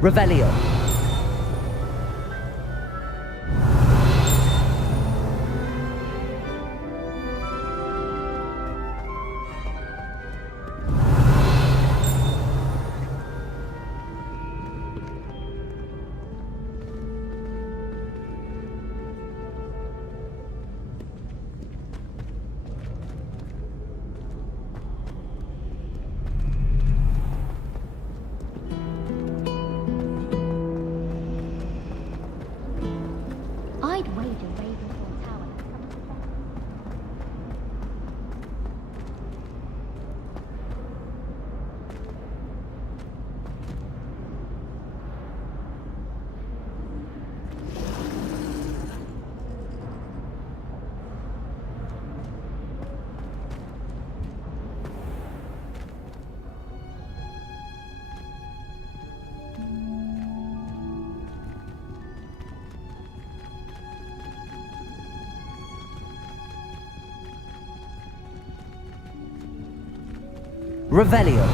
Revelio. I'd wager Ravenfall Tower has come to Revelio.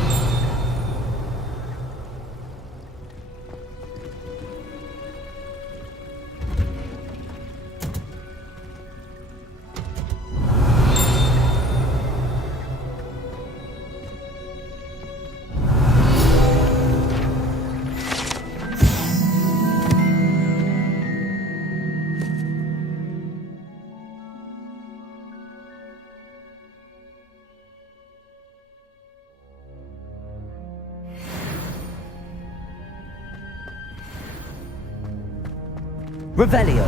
Revelio.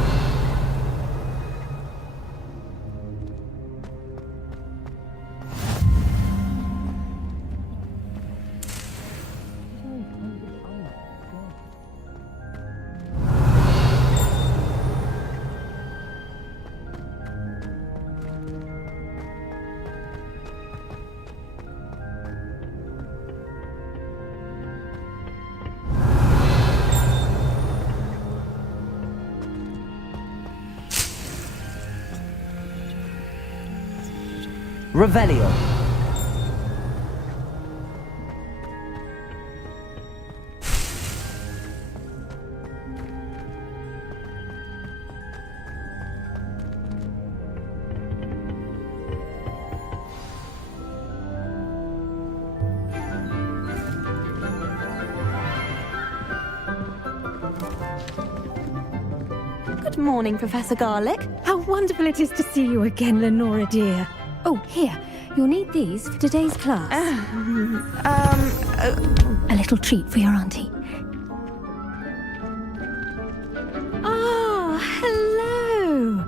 Revelio. Good morning, Professor Garlick. How wonderful it is to see you again, Lenora dear. Oh, here. You'll need these for today's class. A little treat for your auntie. Ah, hello.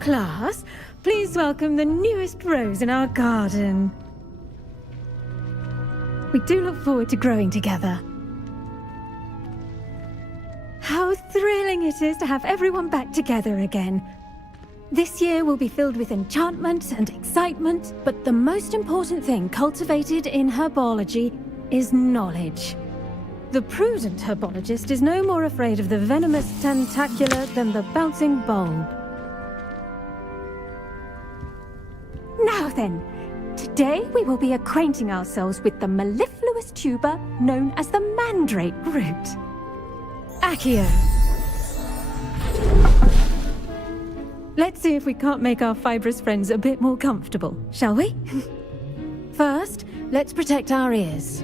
Class, please welcome the newest rose in our garden. We do look forward to growing together. How thrilling it is to have everyone back together again. This year will be filled with enchantment and excitement, but the most important thing cultivated in herbology is knowledge. The prudent herbologist is no more afraid of the venomous tentacula than the bouncing bulb. Now then, today we will be acquainting ourselves with the mellifluous tuber known as the mandrake root. Accio. Let's see if we can't make our fibrous friends a bit more comfortable, shall we? First, let's protect our ears.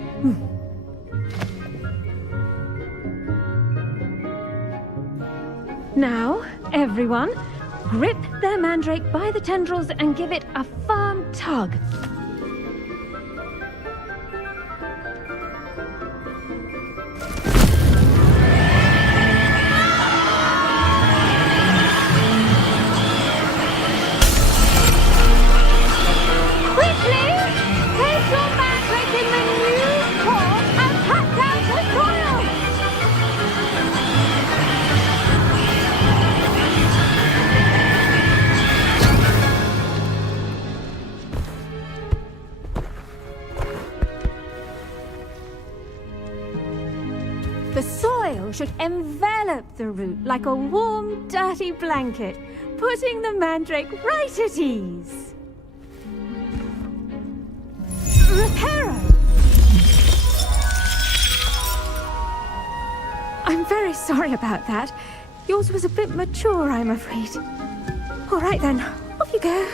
Now, everyone, grip their mandrake by the tendrils and give it a firm tug. The soil should envelop the root like a warm, dirty blanket, putting the mandrake right at ease. Reparo! sorry about that. Yours was a bit mature, I'm afraid. All right then, off you go.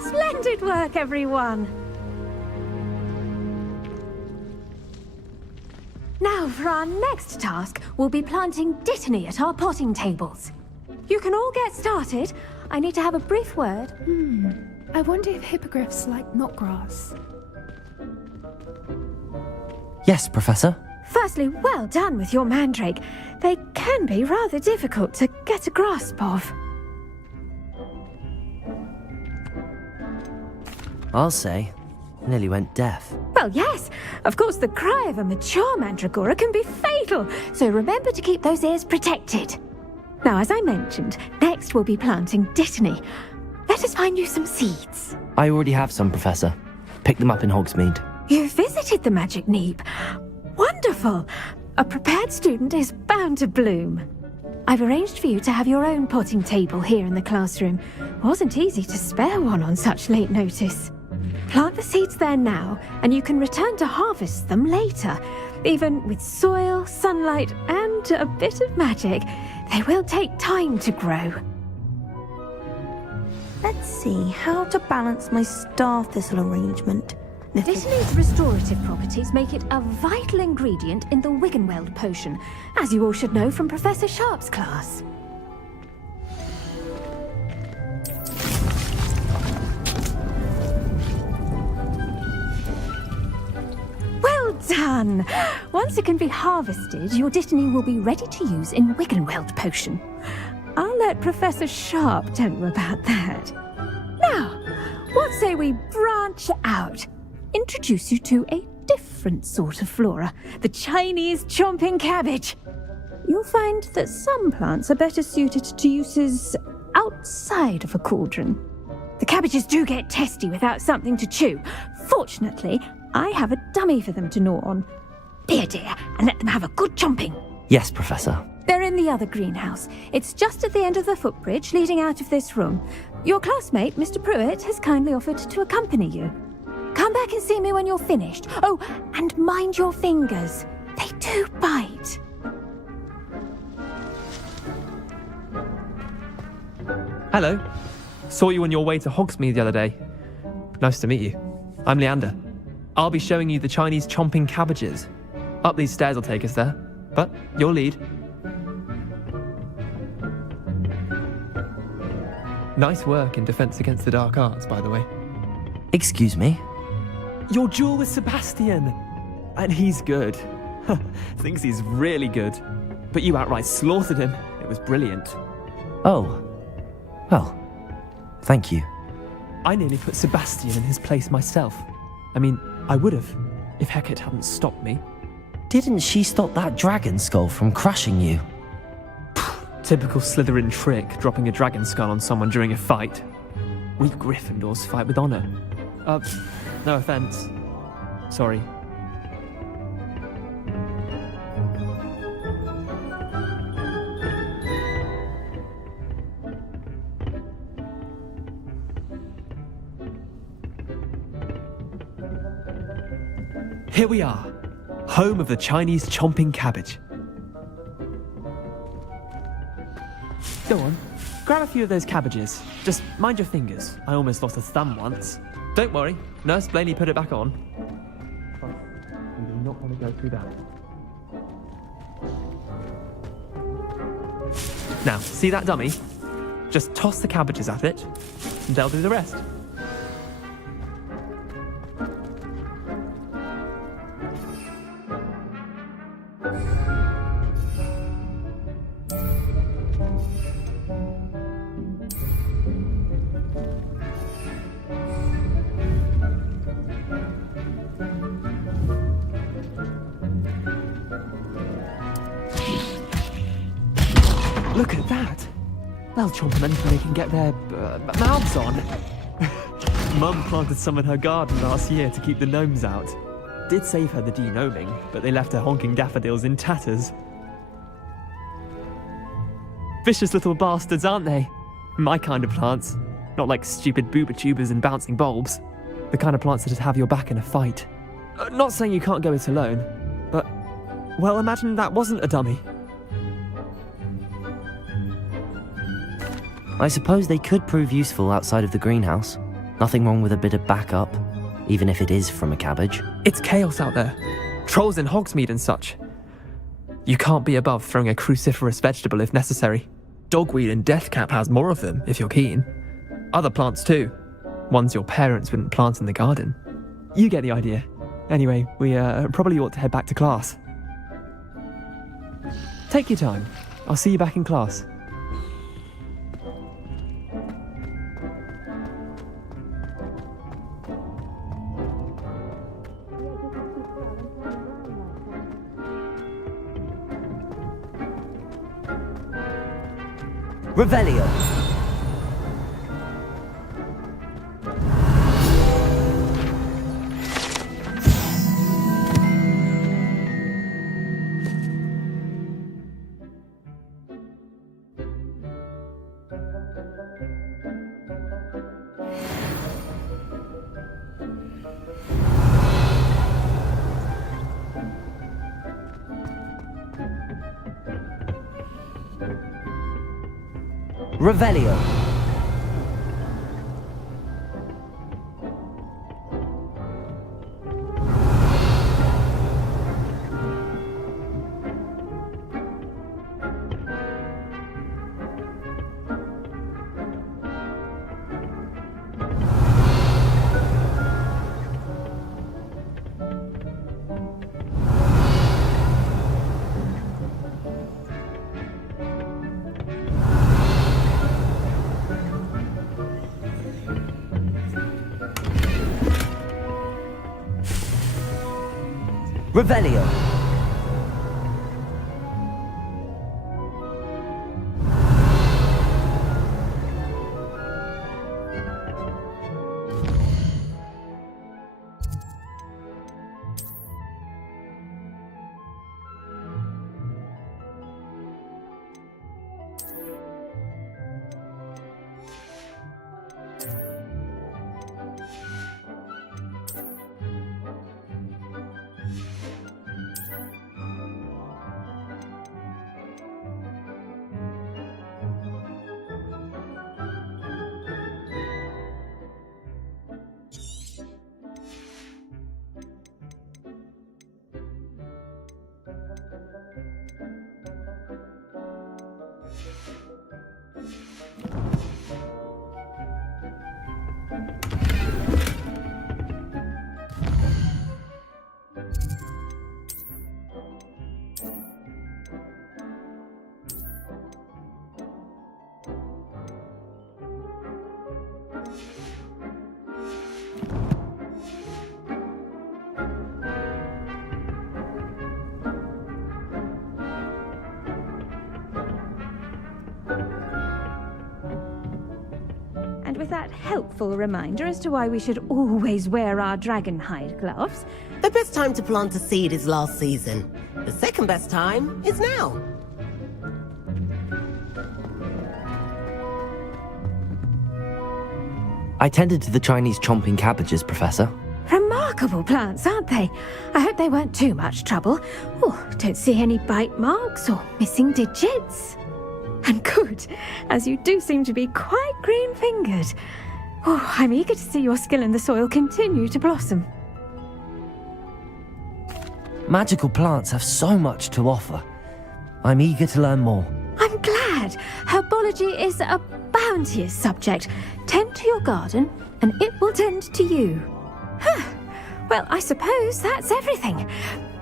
Splendid work, everyone. Now, for our next task, we'll be planting dittany at our potting tables. You can all get started. I need to have a brief word. I wonder if hippogriffs like knotgrass. Yes, Professor. Firstly, well done with your mandrake. They can be rather difficult to get a grasp of. I'll say, nearly went deaf. Well, yes. Of course, the cry of a mature mandragora can be fatal, so remember to keep those ears protected. Now, as I mentioned, next we'll be planting dittany. Let us find you some seeds. I already have some, Professor. Picked them up in Hogsmeade. You visited the Magic Neep. Wonderful. A prepared student is bound to bloom. I've arranged for you to have your own potting table here in the classroom. Wasn't easy to spare one on such late notice. Plant the seeds there now, and you can return to harvest them later. Even with soil, sunlight, and a bit of magic, they will take time to grow. Let's see how to balance my star thistle arrangement. Dittany's restorative properties make it a vital ingredient in the Wiggenweld potion, as you all should know from Professor Sharp's class. Well done! Once it can be harvested, your dittany will be ready to use in Wiggenweld potion. I'll let Professor Sharp tell you about that. Now, what say we branch out? Introduce you to a different sort of flora, the Chinese chomping cabbage. You'll find that some plants are better suited to uses outside of a cauldron. The cabbages do get testy without something to chew. Fortunately, I have a dummy for them to gnaw on. Be a dear and let them have a good chomping. Yes, Professor. They're in the other greenhouse. It's just at the end of the footbridge leading out of this room. Your classmate, Mr. Pruitt, has kindly offered to accompany you. Come back and see me when you're finished. Oh, and mind your fingers. They do bite. Hello. Saw you on your way to Hogsmeade the other day. Nice to meet you. I'm Leander. I'll be showing you the Chinese chomping cabbages. Up these stairs will take us there. But your lead. Nice work in Defense Against the Dark Arts, by the way. Excuse me? Your duel with Sebastian! And he's good. Thinks he's really good. But you outright slaughtered him. It was brilliant. Oh. Well, thank you. I nearly put Sebastian in his place myself. I mean, I would have, if Hecate hadn't stopped me. Didn't she stop that dragon skull from crushing you? Typical Slytherin trick, dropping a dragon skull on someone during a fight. We Gryffindors fight with honor. No offense. Sorry. Here we are, home of the Chinese chomping cabbage. Go on, grab a few of those cabbages. Just mind your fingers. I almost lost a thumb once. Don't worry, Nurse Blaney put it back on. We do not want to go through that. Now, see that dummy? Just toss the cabbages at it, and they'll do the rest. Look at that! They'll chomp on anything they can get their mouths on. Mum planted some in her garden last year to keep the gnomes out. Did save her the de-gnoming, but they left her honking daffodils in tatters. Vicious little bastards, aren't they? My kind of plants. Not like stupid booba tubers and bouncing bulbs. The kind of plants that'd have your back in a fight. Not saying you can't go it alone, but Well, imagine that wasn't a dummy. I suppose they could prove useful outside of the greenhouse. Nothing wrong with a bit of backup, even if it is from a cabbage. It's chaos out there. Trolls in Hogsmeade and such. You can't be above throwing a cruciferous vegetable if necessary. Dogweed and deathcap has more of them, if you're keen. Other plants too. Ones your parents wouldn't plant in the garden. You get the idea. Anyway, we probably ought to head back to class. Take your time. I'll see you back in class. Revelio. Revelio. Revelio. And with that helpful reminder as to why we should always wear our dragon hide gloves, The best time to plant a seed is last season. The second best time is now. I tended to the Chinese chomping cabbages, Professor. remarkable plants, aren't they? I hope they weren't too much trouble. Oh, don't see any bite marks or missing digits. And good, as you do seem to be quite green-fingered. Oh, I'm eager to see your skill in the soil continue to blossom. Magical plants have so much to offer. I'm eager to learn more. I'm glad. Herbology is a bounteous subject. Tend to your garden, and it will tend to you. Huh. Well, I suppose that's everything.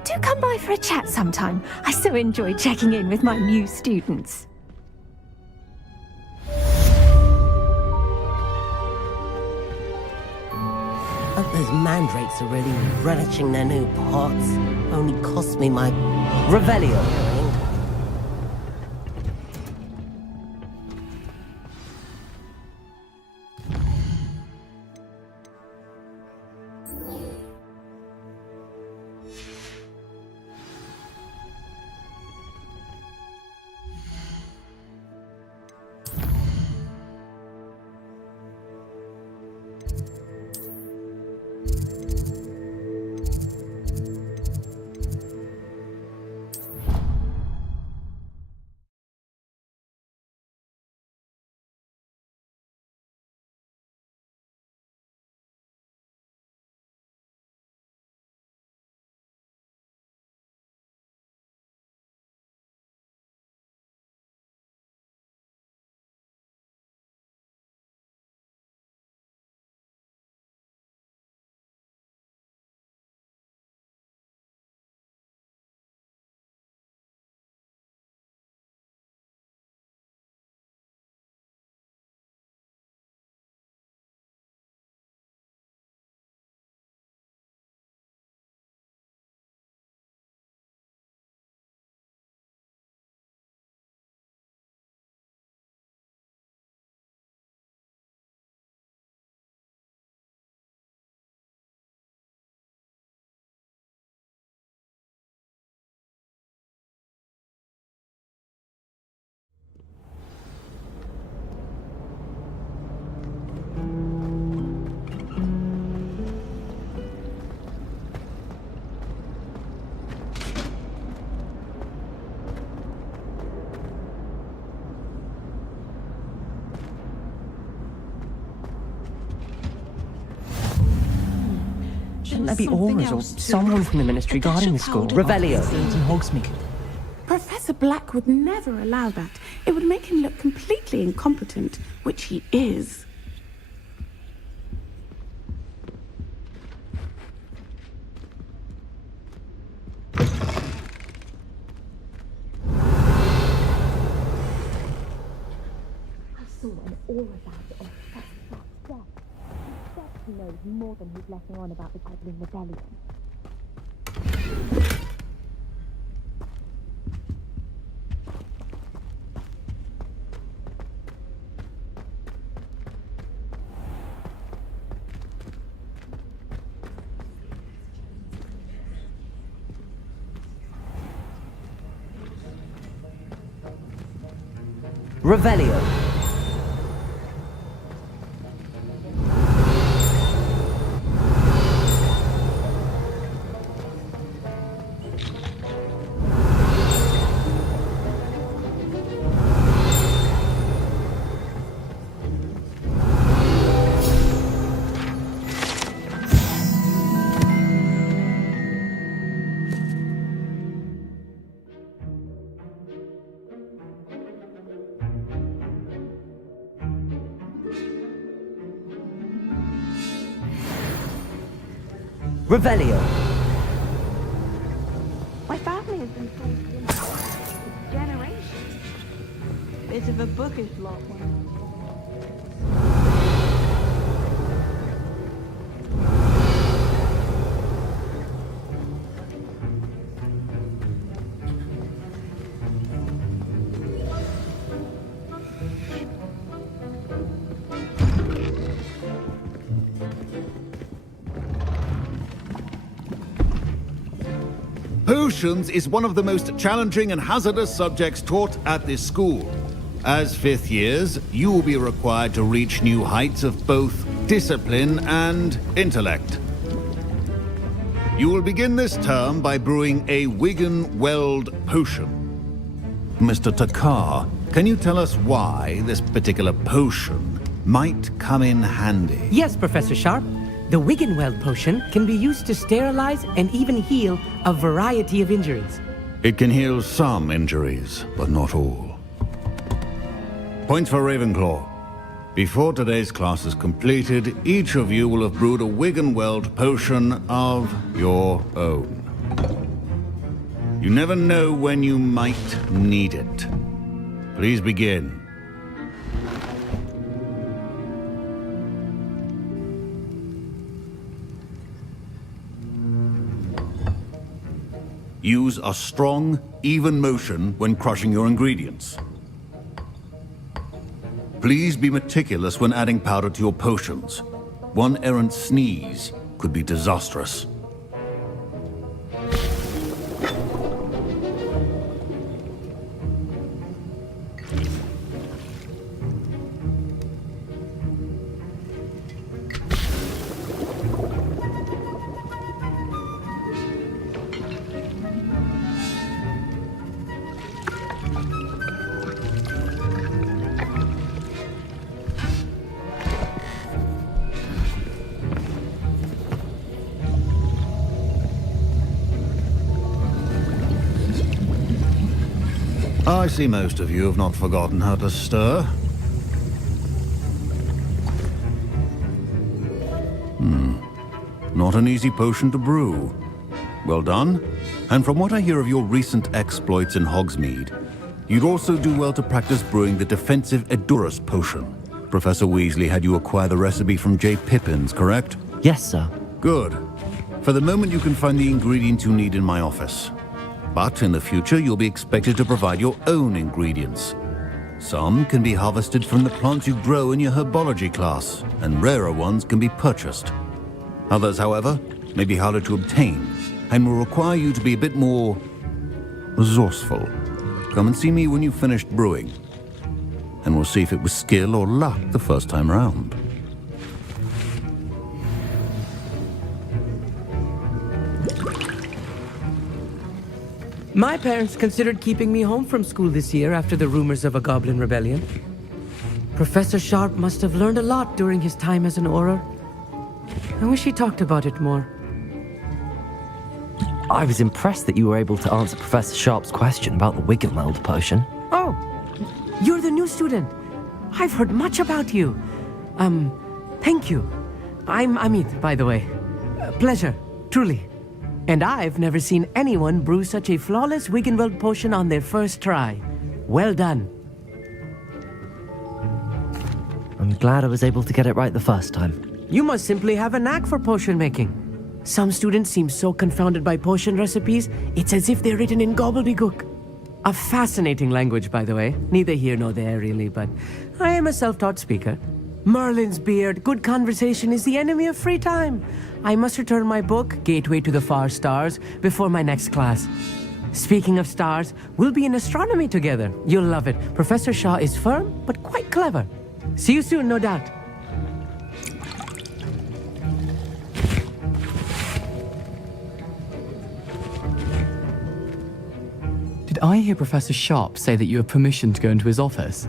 Do come by for a chat sometime. I so enjoy checking in with my new students. Hope those mandrakes are really relishing their new pots. Only cost me my Revelio. mind. Shouldn't there be auras or someone from the ministry guarding the school? Revelio. In Hogsmeade. Professor Black would never allow that. It would make him look completely incompetent, which he is. Saw an aura about it on Professor Black's desk. He said he knows more than he's letting on about the Goblin Rebellion. Revelio. Revelio. My family has been told for generations. Bit of a bookish lot, one. Potions is one of the most challenging and hazardous subjects taught at this school. As fifth years, you will be required to reach new heights of both discipline and intellect. You will begin this term by brewing a Wigan-Weld potion. Mr. Takar, can you tell us why this particular potion might come in handy? Yes, Professor Sharp. The Wigan-Weld potion can be used to sterilize and even heal a variety of injuries. It can heal some injuries, but not all. Point for Ravenclaw. Before today's class is completed, each of you will have brewed a Wigan-Weld potion of your own. You never know when you might need it. Please begin. Use a strong, even motion when crushing your ingredients. Please be meticulous when adding powder to your potions. One errant sneeze could be disastrous. I see most of you have not forgotten how to stir. Not an easy potion to brew. Well done. And from what I hear of your recent exploits in Hogsmeade, you'd also do well to practice brewing the defensive Edurus potion. Professor Weasley had you acquire the recipe from J. Pippin's, correct? Yes, sir. Good. For the moment, you can find the ingredients you need in my office. But in the future, you'll be expected to provide your own ingredients. Some can be harvested from the plants you grow in your herbology class, and rarer ones can be purchased. Others, however, may be harder to obtain, and will require you to be a bit more resourceful. Come and see me when you've finished brewing, and we'll see if it was skill or luck the first time round. My parents considered keeping me home from school this year after the rumors of a Goblin Rebellion. Professor Sharp must have learned a lot during his time as an Auror. I wish he talked about it more. I was impressed that you were able to answer Professor Sharp's question about the Wiggenweld potion. Oh, you're the new student. I've heard much about you. Thank you. I'm Amit, by the way. Pleasure, truly. And I've never seen anyone brew such a flawless Wiggenweld potion on their first try. Well done. I'm glad I was able to get it right the first time. You must simply have a knack for potion making. Some students seem so confounded by potion recipes, it's as if they're written in gobbledygook. A fascinating language, by the way. Neither here nor there, really, but I am a self-taught speaker. Merlin's beard, good conversation is the enemy of free time. I must return my book, Gateway to the Far Stars, before my next class. Speaking of stars, we'll be in astronomy together. You'll love it. Professor Shaw is firm, but quite clever. See you soon, no doubt. Did I hear Professor Sharp say that you have permission to go into his office?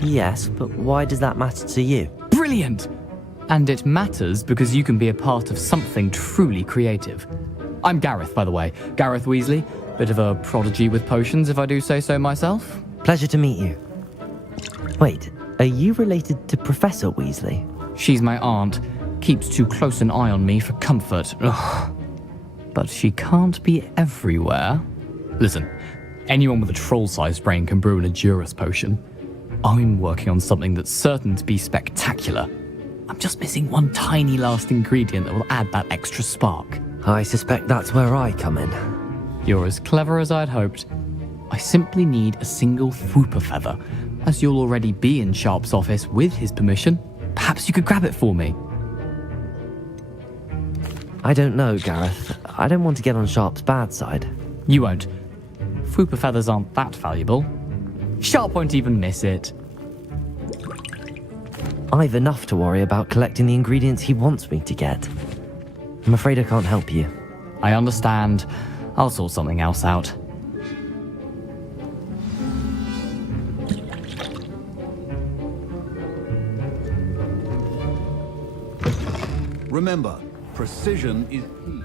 Yes, but why does that matter to you? Brilliant! And it matters because you can be a part of something truly creative. I'm Gareth, by the way. Gareth Weasley. Bit of a prodigy with potions, if I do say so myself. Pleasure to meet you. Wait, are you related to Professor Weasley? She's my aunt. Keeps too close an eye on me for comfort. Ugh. But she can't be everywhere. Listen, anyone with a troll-sized brain can brew an Edurus potion. I'm working on something that's certain to be spectacular. I'm just missing one tiny last ingredient that will add that extra spark. I suspect that's where I come in. You're as clever as I'd hoped. I simply need a single Fwooper feather. As you'll already be in Sharp's office with his permission, perhaps you could grab it for me. I don't know, Gareth. I don't want to get on Sharp's bad side. You won't. Fwooper feathers aren't that valuable. Sharp won't even miss it. I've enough to worry about collecting the ingredients he wants me to get. I'm afraid I can't help you. I understand. I'll sort something else out. Remember, precision is key.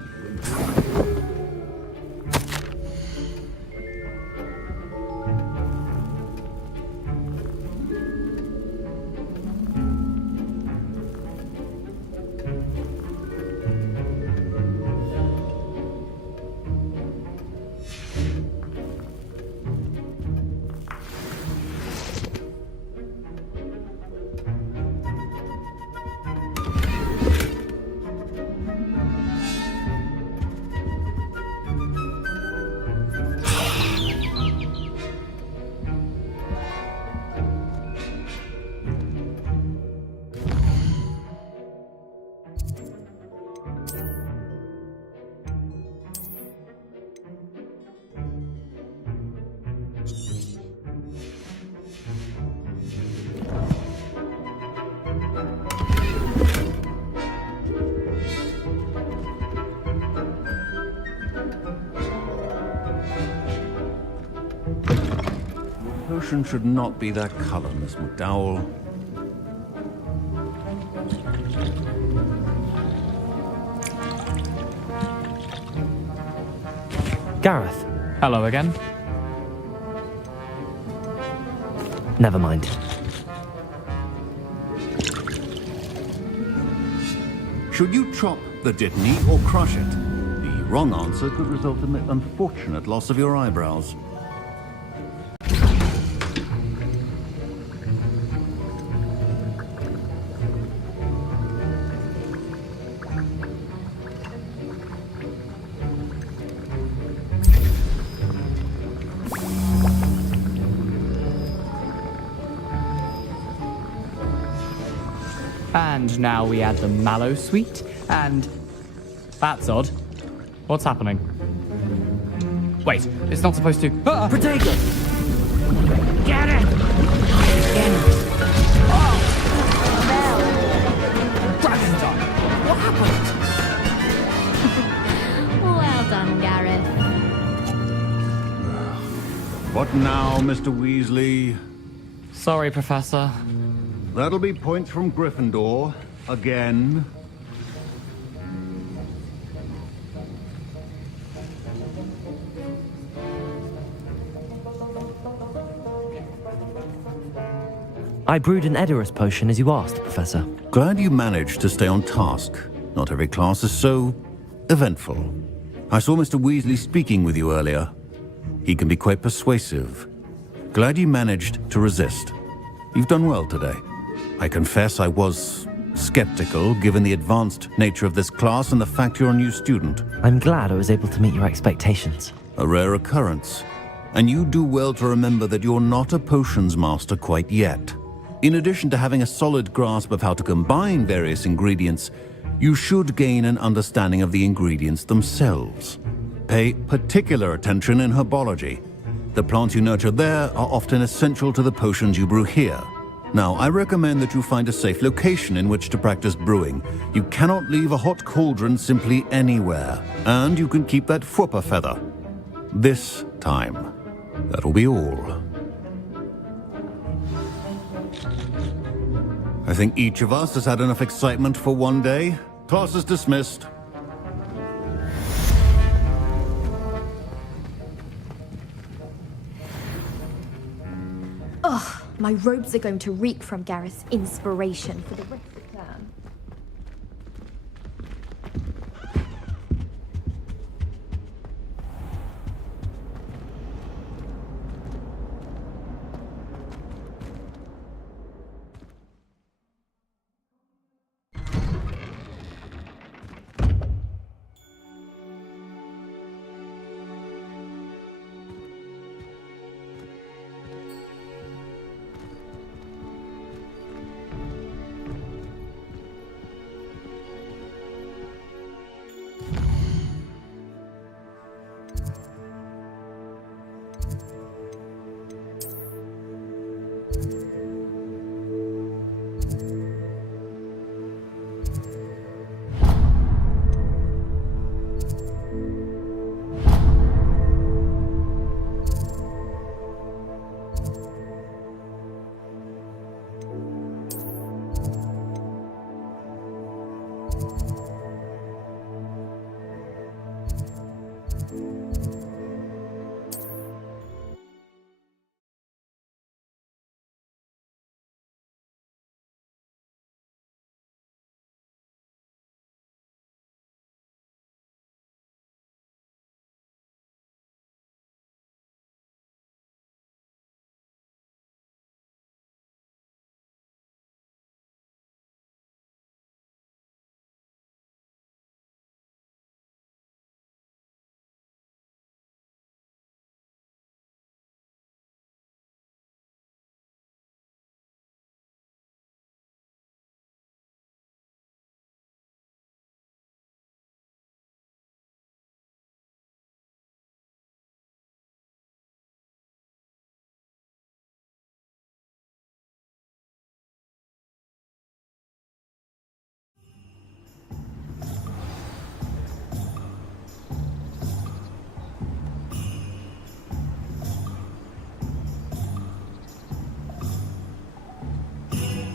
Potion should not be that color, Miss McDowell. Gareth. Hello again. Never mind. Should you chop the Dittany or crush it? The wrong answer could result in the unfortunate loss of your eyebrows. And now we add the mallow sweet, and... That's odd. What's happening? Wait, it's not supposed to... Ah! Protego! Get it! Get it! Oh! Dragon time! What happened? Well done, Gareth. What now, Mr. Weasley? Sorry, Professor. That'll be points from Gryffindor. Again. I brewed an Edorus potion as you asked, Professor. Glad you managed to stay on task. Not every class is so eventful. I saw Mr. Weasley speaking with you earlier. He can be quite persuasive. Glad you managed to resist. You've done well today. I confess I was skeptical, given the advanced nature of this class and the fact you're a new student. I'm glad I was able to meet your expectations. A rare occurrence. And you do well to remember that you're not a potions master quite yet. In addition to having a solid grasp of how to combine various ingredients, you should gain an understanding of the ingredients themselves. Pay particular attention in herbology. The plants you nurture there are often essential to the potions you brew here. Now, I recommend that you find a safe location in which to practice brewing. You cannot leave a hot cauldron simply anywhere. And you can keep that Fwooper feather. This time. That'll be all. I think each of us has had enough excitement for one day. Class is dismissed. Ugh, my robes are going to reek from Gareth's inspiration for the rest of the term.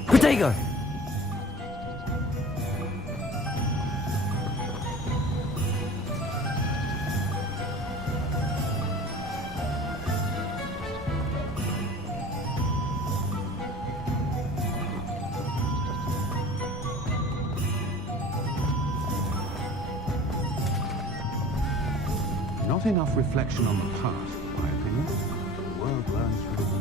Protego! Not enough reflection on the past, in my opinion. The world learns from the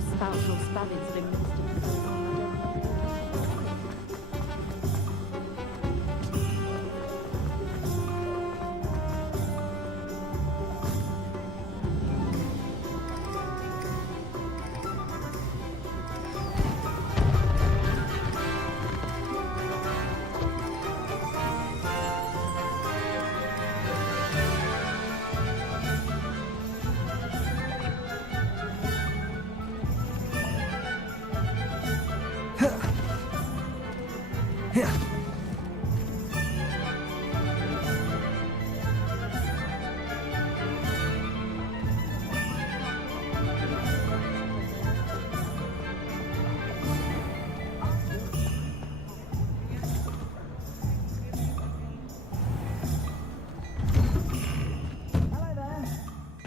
Spouts or spabbings have been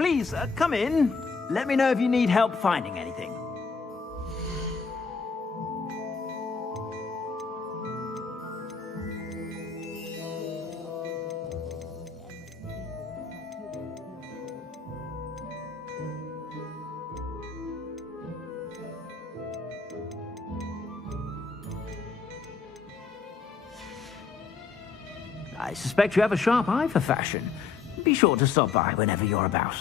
Please, come in. Let me know if you need help finding anything. I suspect you have a sharp eye for fashion. Be sure to stop by whenever you're about.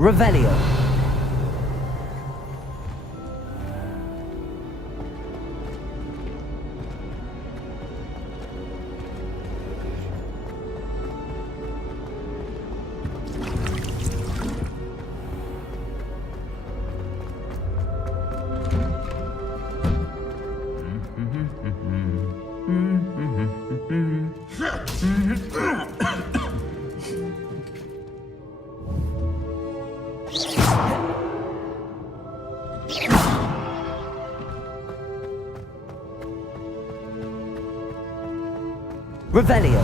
Revelio. Revelio.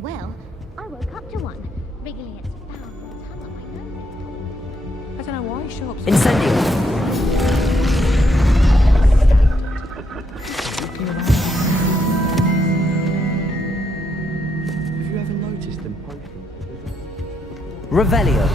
Well, I woke up to one, wriggling its foul little tongue up my nose. I don't know why he shows up. Incendio. Have you ever noticed them potions? Revelio.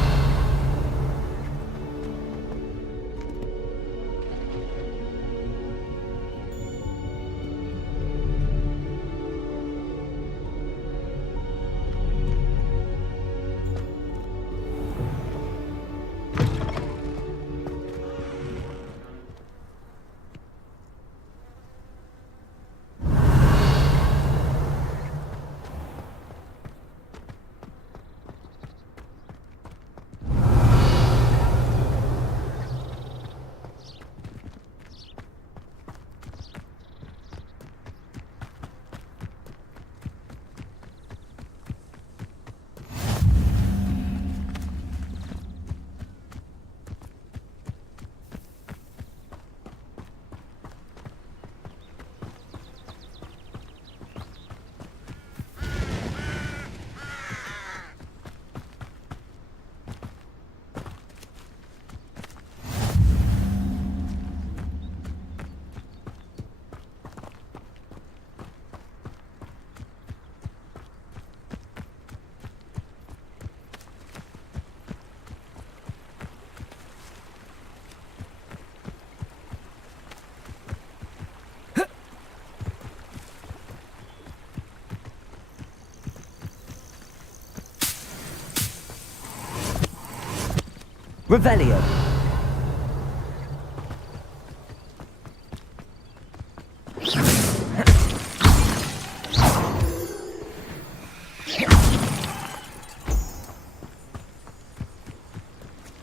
Revelio.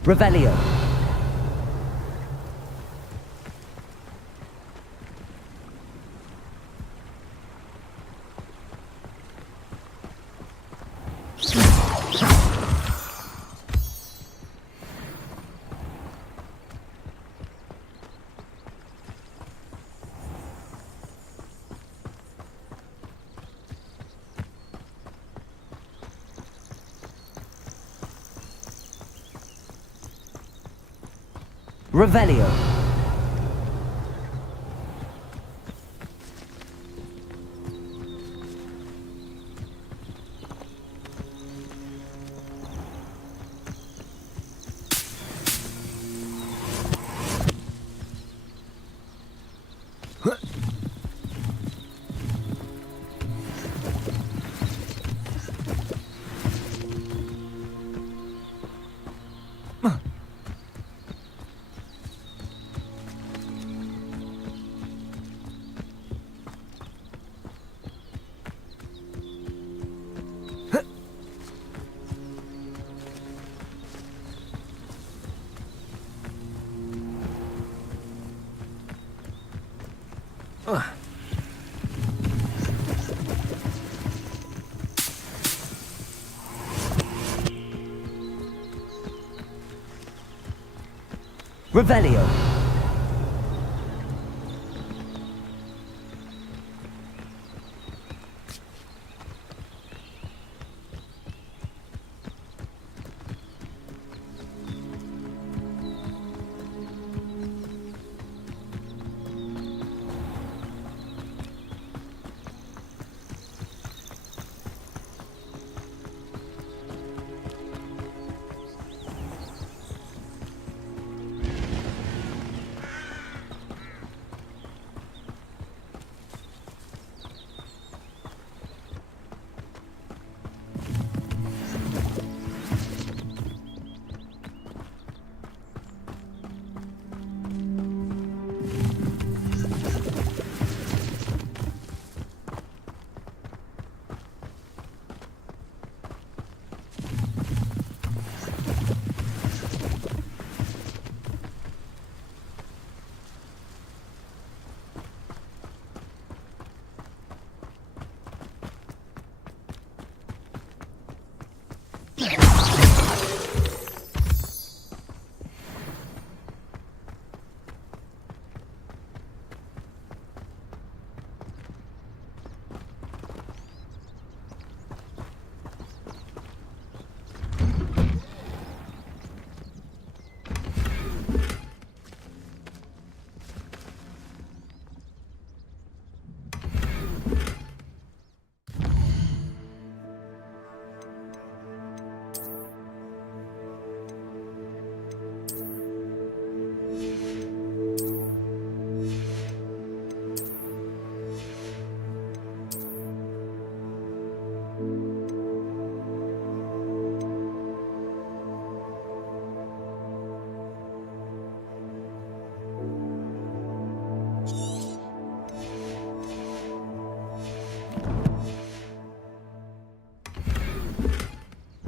Revelio. Revelio. Revelio.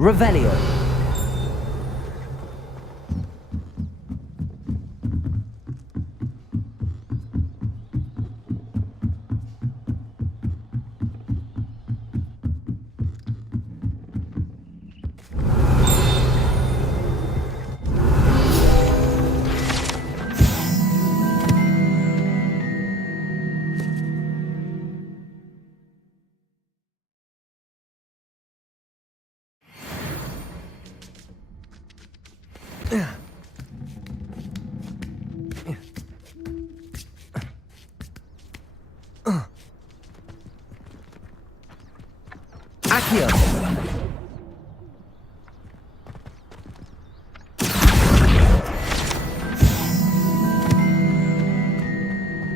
Revelio. Accio.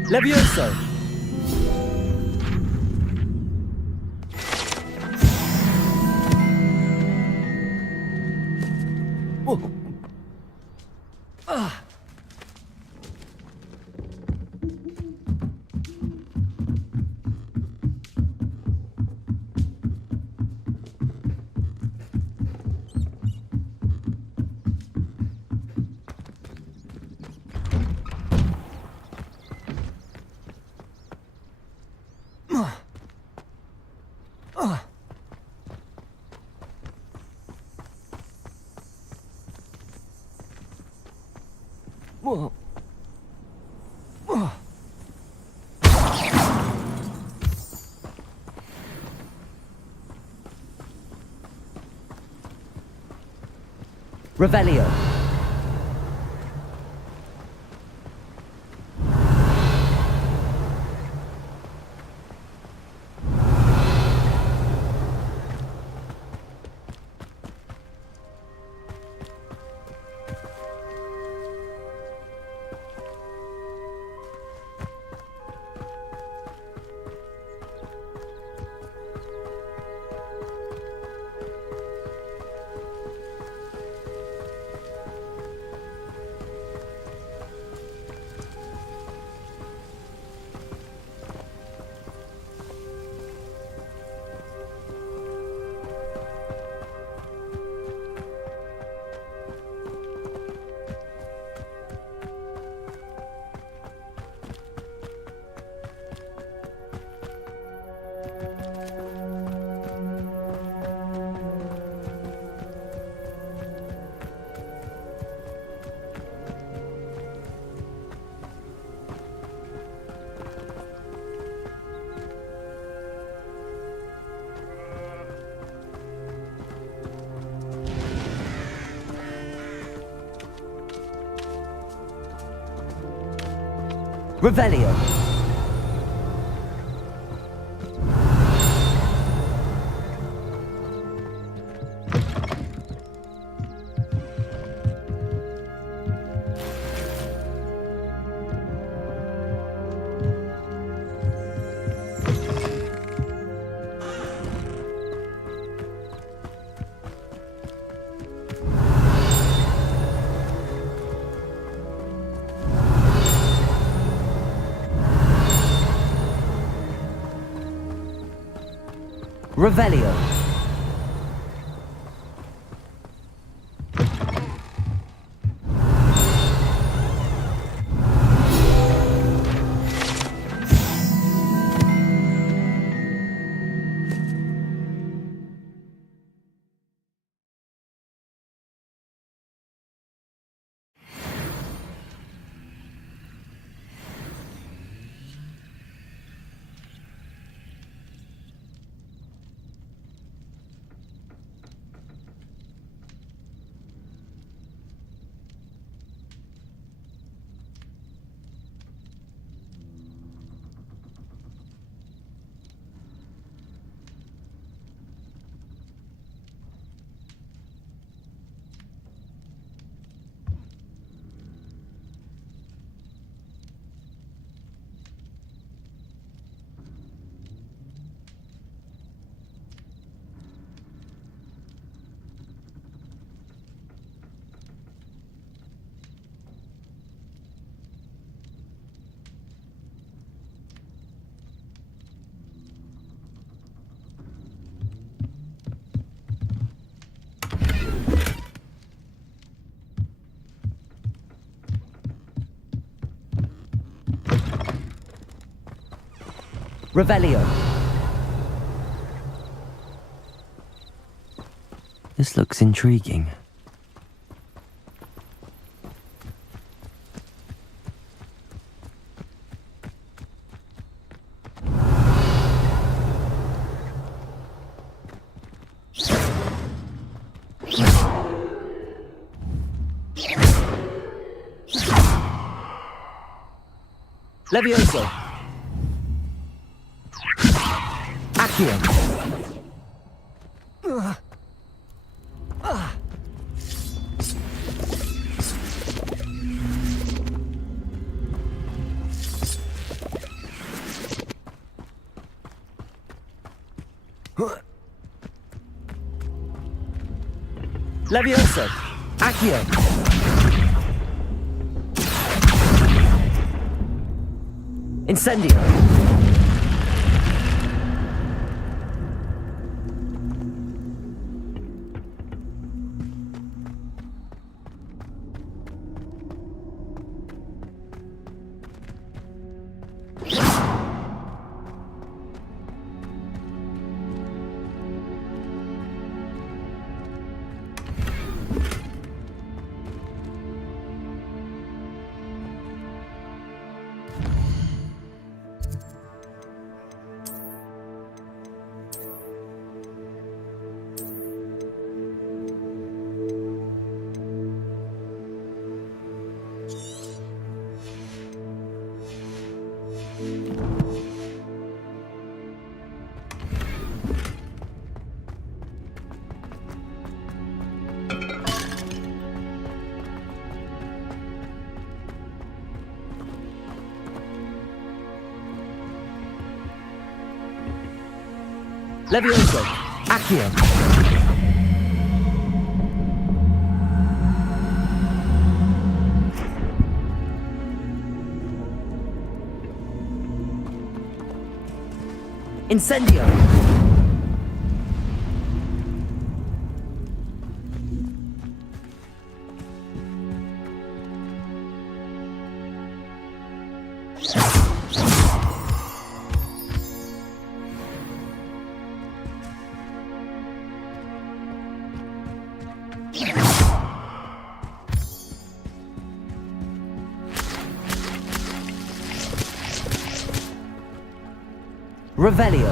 Levioso. Whoa. Ah. Whoa. Revelio. Revelio. Revelio. Revelio. This looks intriguing. Levioso. Accio. Levioso. Accio. Incendio. Levioso. Accio. Incendio. Revelio.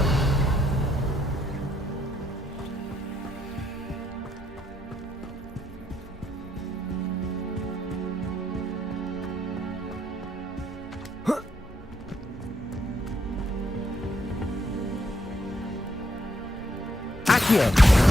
Accio.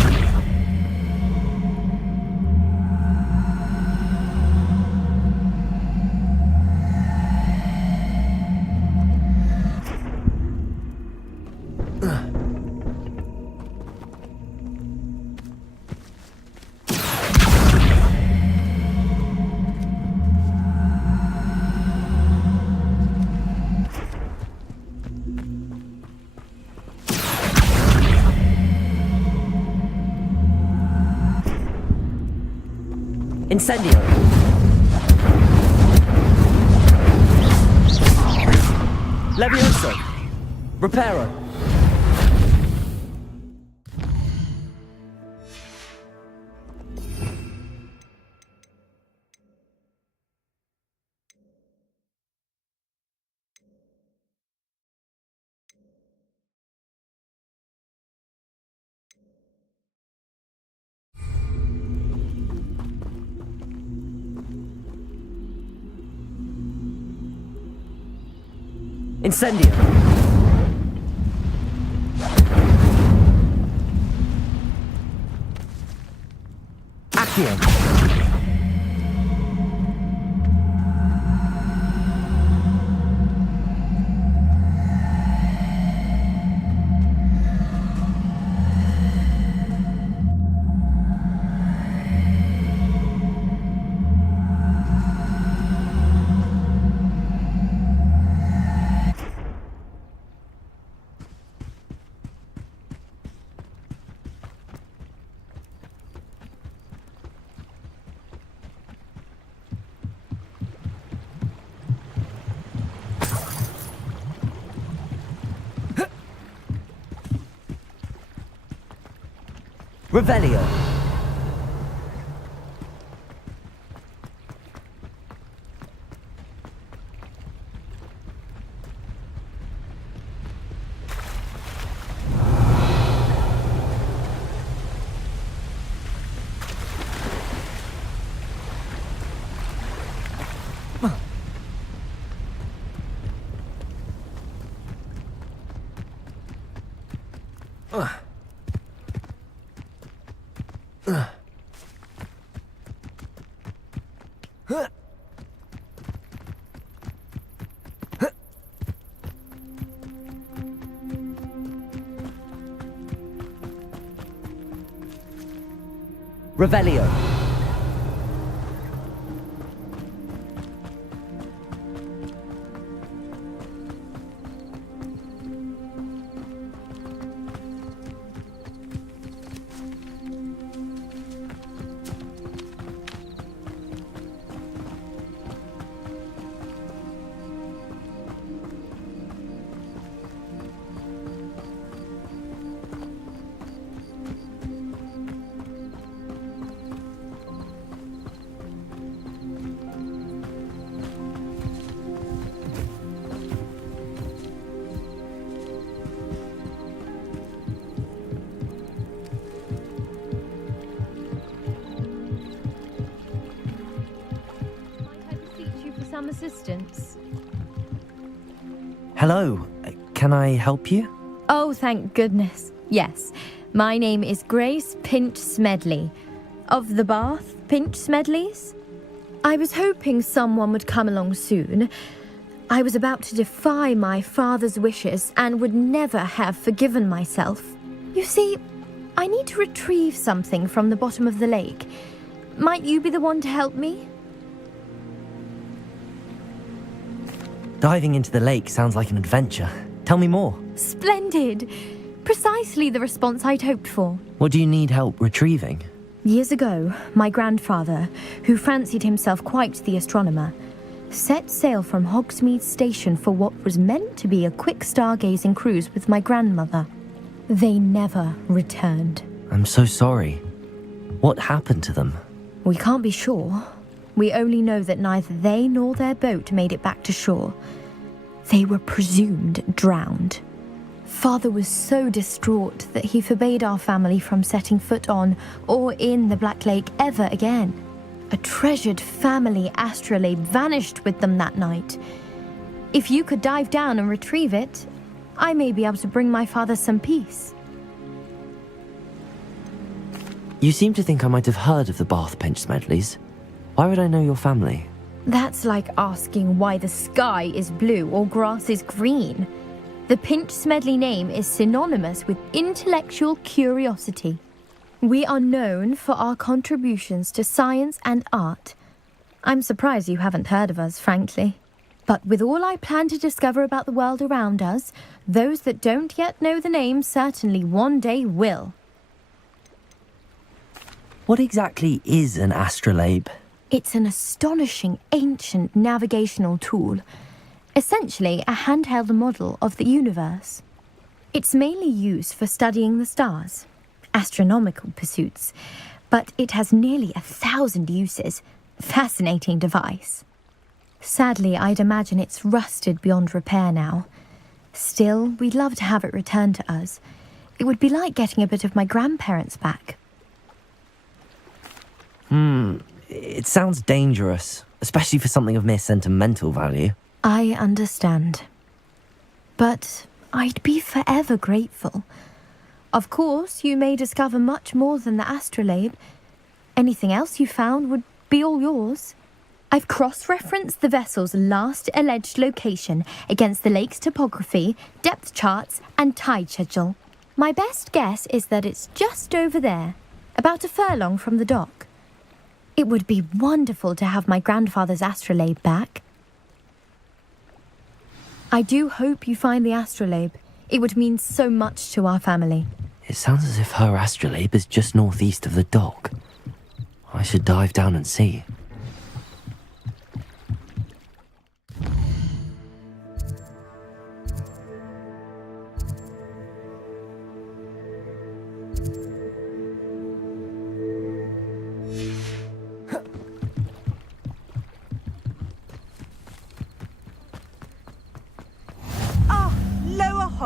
Incendio. Levioso. Reparo. Incendio. Accio. Revelio. Revelio. Some assistance. Hello. Can I help you? Oh, thank goodness. Yes. My name is Grace Pinch Smedley. Of the Bath Pinch Smedleys? I was hoping someone would come along soon. I was about to defy my father's wishes and would never have forgiven myself. You see, I need to retrieve something from the bottom of the lake. Might you be the one to help me? Diving into the lake sounds like an adventure. Tell me more. Splendid! Precisely the response I'd hoped for. What do you need help retrieving? Years ago, my grandfather, who fancied himself quite the astronomer, set sail from Hogsmeade Station for what was meant to be a quick stargazing cruise with my grandmother. They never returned. I'm so sorry. What happened to them? We can't be sure. We only know that neither they nor their boat made it back to shore. They were presumed drowned. Father was so distraught that he forbade our family from setting foot on or in the Black Lake ever again. A treasured family astrolabe vanished with them that night. If you could dive down and retrieve it, I may be able to bring my father some peace. You seem to think I might have heard of the Bath Pinch Smedleys. Why would I know your family? That's like asking why the sky is blue or grass is green. The Pinch Smedley name is synonymous with intellectual curiosity. We are known for our contributions to science and art. I'm surprised you haven't heard of us, frankly. But with all I plan to discover about the world around us, those that don't yet know the name certainly one day will. What exactly is an astrolabe? It's an astonishing ancient navigational tool, essentially a handheld model of the universe. It's mainly used for studying the stars, astronomical pursuits, but it has nearly 1,000 uses. Fascinating device. Sadly, I'd imagine it's rusted beyond repair now. Still, we'd love to have it returned to us. It would be like getting a bit of my grandparents back. It sounds dangerous, especially for something of mere sentimental value. I understand. But I'd be forever grateful. Of course, you may discover much more than the astrolabe. Anything else you found would be all yours. I've cross-referenced the vessel's last alleged location against the lake's topography, depth charts, and tide schedule. My best guess is that it's just over there, about a furlong from the dock. It would be wonderful to have my grandfather's astrolabe back. I do hope you find the astrolabe. It would mean so much to our family. It sounds as if her astrolabe is just northeast of the dock. I should dive down and see.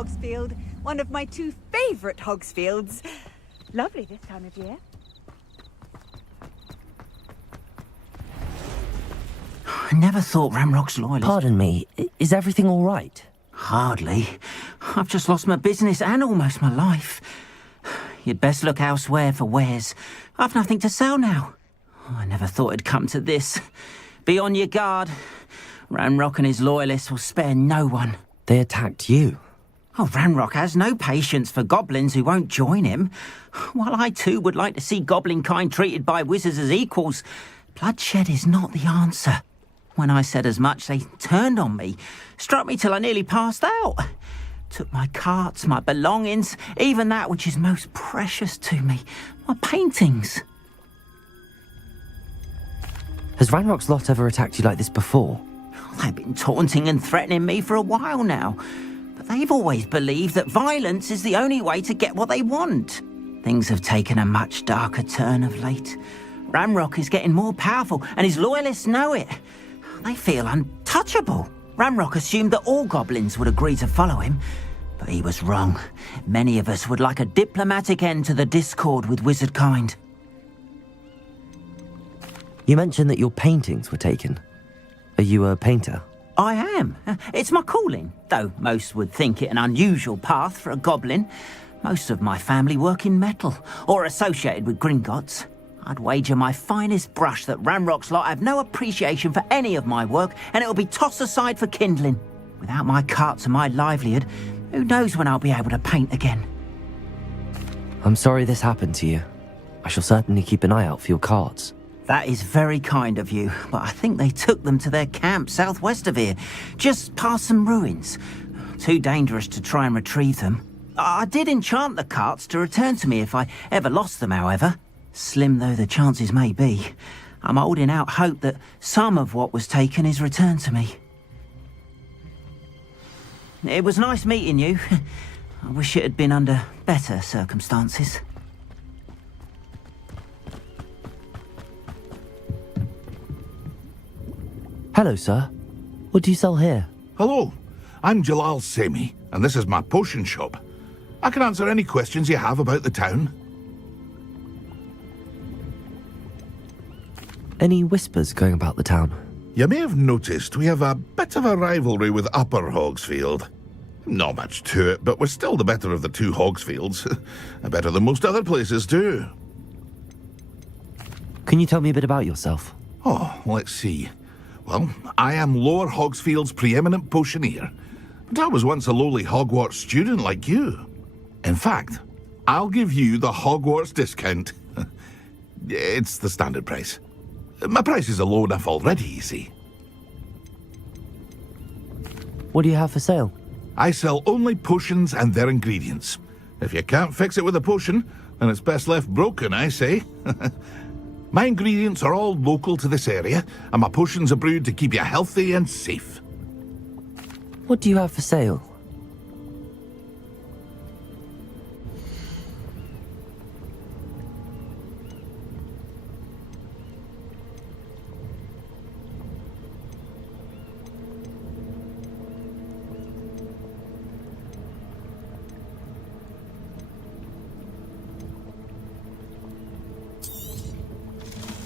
Hogsfield, one of my 2 favourite Hogsfields. Lovely this time of year. I never thought Ramrock's loyalists... Pardon me, is everything all right? Hardly. I've just lost my business and almost my life. You'd best look elsewhere for wares. I've nothing to sell now. I never thought it'd come to this. Be on your guard. Ranrock and his loyalists will spare no one. They attacked you? Oh, Ranrock has no patience for goblins who won't join him. While I too would like to see goblin kind treated by wizards as equals, bloodshed is not the answer. When I said as much, they turned on me, struck me till I nearly passed out. Took my carts, my belongings, even that which is most precious to me, my paintings. Has Ranrock's lot ever attacked you like this before? They've been taunting and threatening me for a while now, but they've always believed that violence is the only way to get what they want. Things have taken a much darker turn of late. Ranrock is getting more powerful, and his loyalists know it. They feel untouchable. Ranrock assumed that all goblins would agree to follow him, but he was wrong. Many of us would like a diplomatic end to the discord with wizard kind. You mentioned that your paintings were taken. Are you a painter? I am. It's my calling, though most would think it an unusual path for a goblin. Most of my family work in metal, or associated with Gringotts. I'd wager my finest brush that Ranrock's lot have no appreciation for any of my work, and it'll be tossed aside for kindling. Without my carts and my livelihood, who knows when I'll be able to paint again? I'm sorry this happened to you. I shall certainly keep an eye out for your carts. That is very kind of you, but I think they took them to their camp southwest of here, just past some ruins. Too dangerous to try and retrieve them. I did enchant the carts to return to me if I ever lost them, however. Slim though the chances may be, I'm holding out hope that some of what was taken is returned to me. It was nice meeting you. I wish it had been under better circumstances. Hello, sir. What do you sell here? Hello, I'm Jalal Semi, and this is my potion shop. I can answer any questions you have about the town. Any whispers going about the town? You may have noticed we have a bit of a rivalry with Upper Hogsfield. Not much to it, but we're still the better of the 2 Hogsfields. Better than most other places too. Can you tell me a bit about yourself? Oh, let's see. Well, I am Lower Hogsfield's preeminent potioneer, but I was once a lowly Hogwarts student like you. In fact, I'll give you the Hogwarts discount. It's the standard price. My prices are low enough already, you see. What do you have for sale? I sell only potions and their ingredients. If you can't fix it with a potion, then it's best left broken, I say. My ingredients are all local to this area, and my potions are brewed to keep you healthy and safe. What do you have for sale?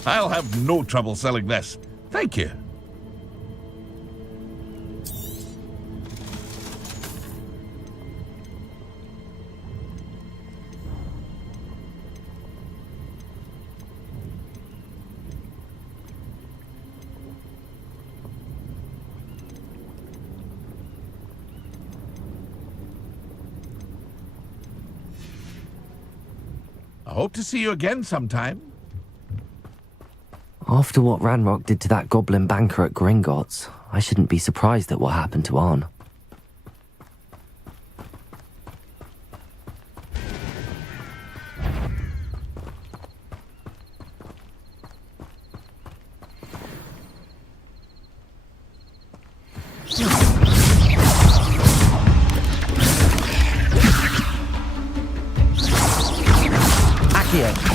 I'll have no trouble selling this. Thank you. I hope to see you again sometime. After what Ranrock did to that goblin banker at Gringotts, I shouldn't be surprised at what happened to Arn. Accio!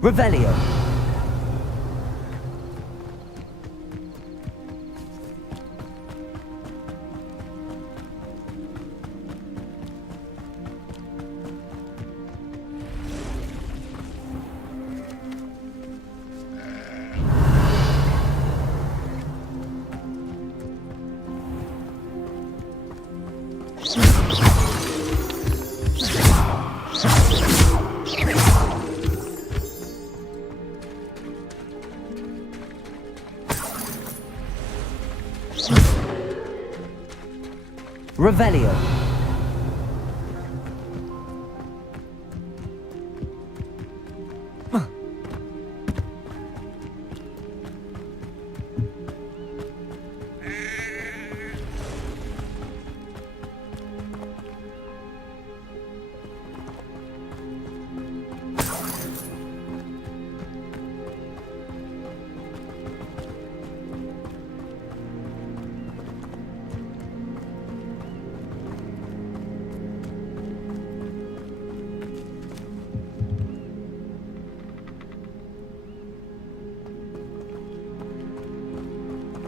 Revelio. Revelio.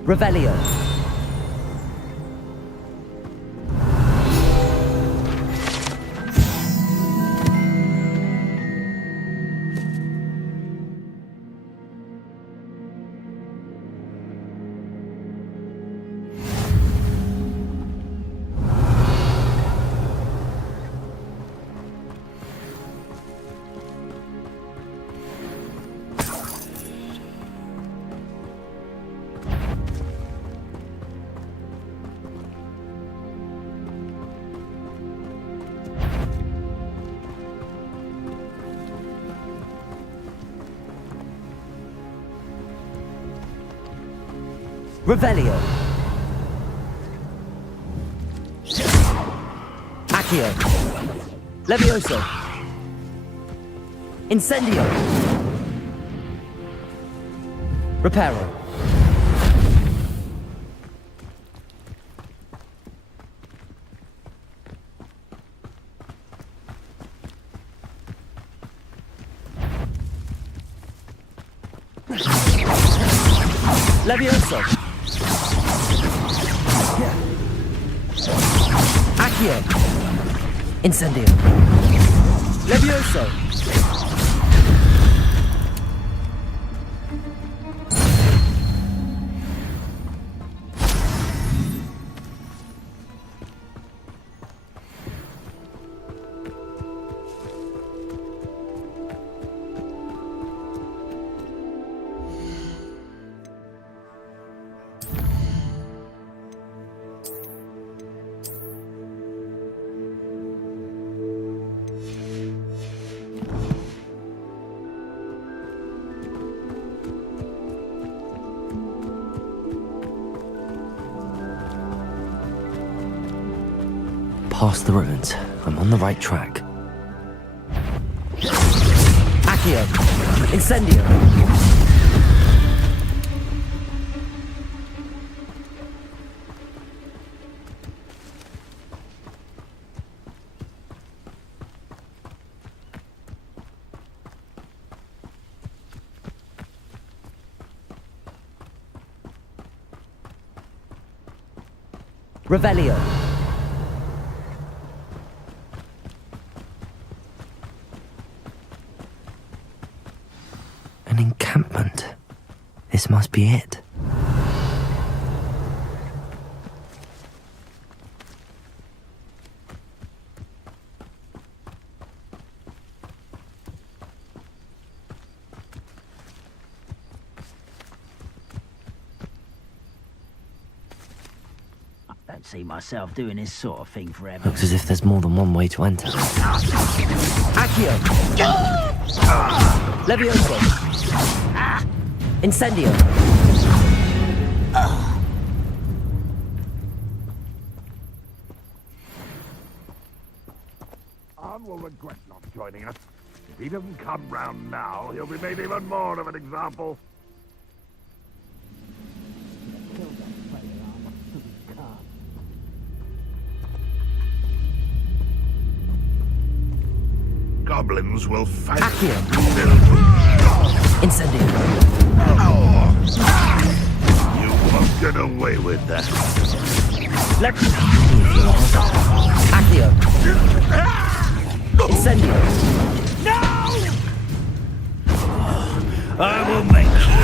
Revelio. Revelio. Accio. Levioso. Incendio. Reparo. Levioso. Accio. Incendio. Levioso. Past the ruins. I'm on the right track. Accio. Incendio. Revelio. An encampment. This must be it. Don't see myself doing this sort of thing forever. Looks as if there's more than one way to enter. Accio. Levioso. Incendio. Arn will regret not joining us. If he doesn't come round now, he'll be made even more of an example. Goblins will fight. Accio. good there. Accio. Incendio. I will make you.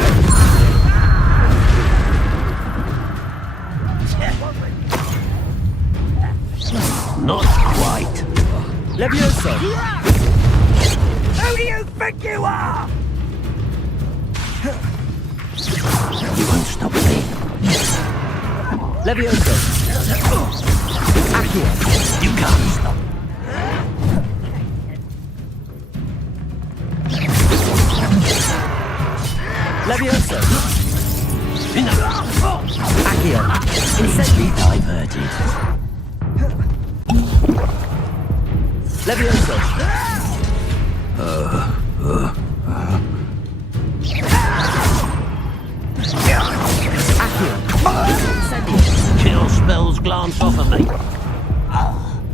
Not quite. Levioso. Who do you think you are? You won't stop me. Levioso. Accio. You can't stop. Levioso. Accio. Easily diverted. Levioso. Accio. Kill spells glance off of me.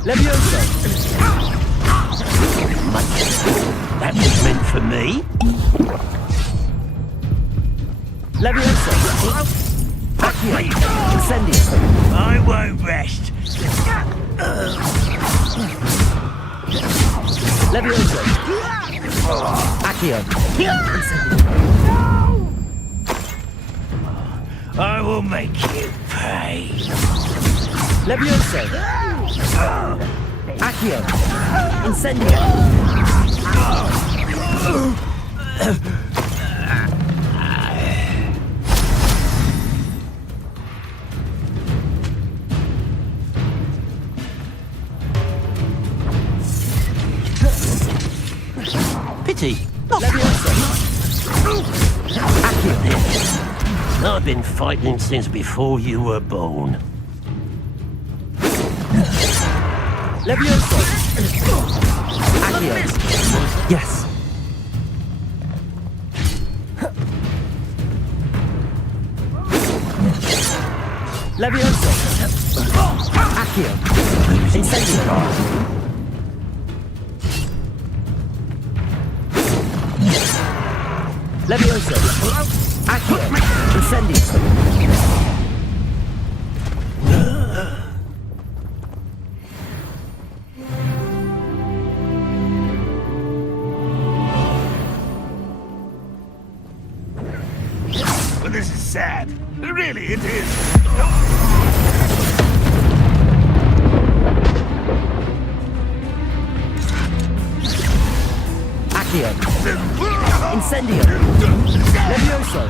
Levioso. That was meant for me. Levioso. Accio. Incendio. I won't rest. Levioso. Accio. I will make you pay. Levioso. Accio. Incendio. Pity. Levioso. I've been fighting since before you were born. Levioso. Accio. Yes. Levioso. Accio. Incendio. Levioso. Accio. Incendio. But this is sad. Really, it is. Accio. Incendio. Levioso.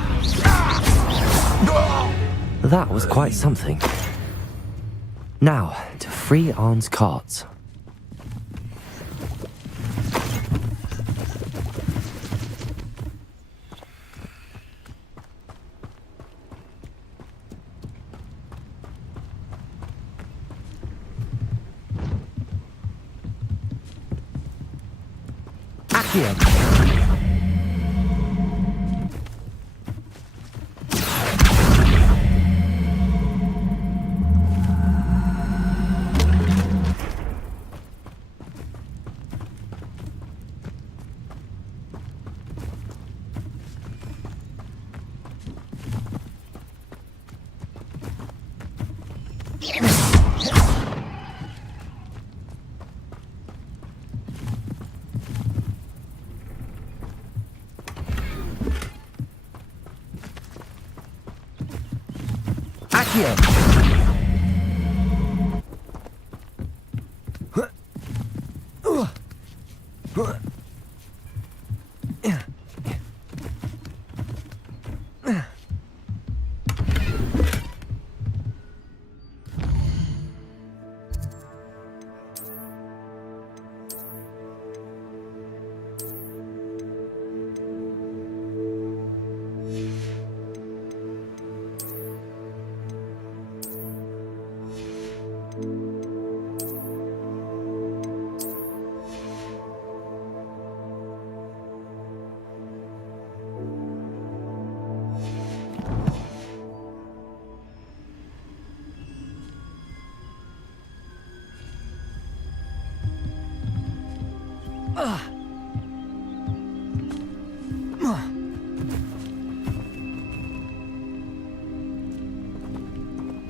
That was quite something. Now, to free Arn's carts. Accio.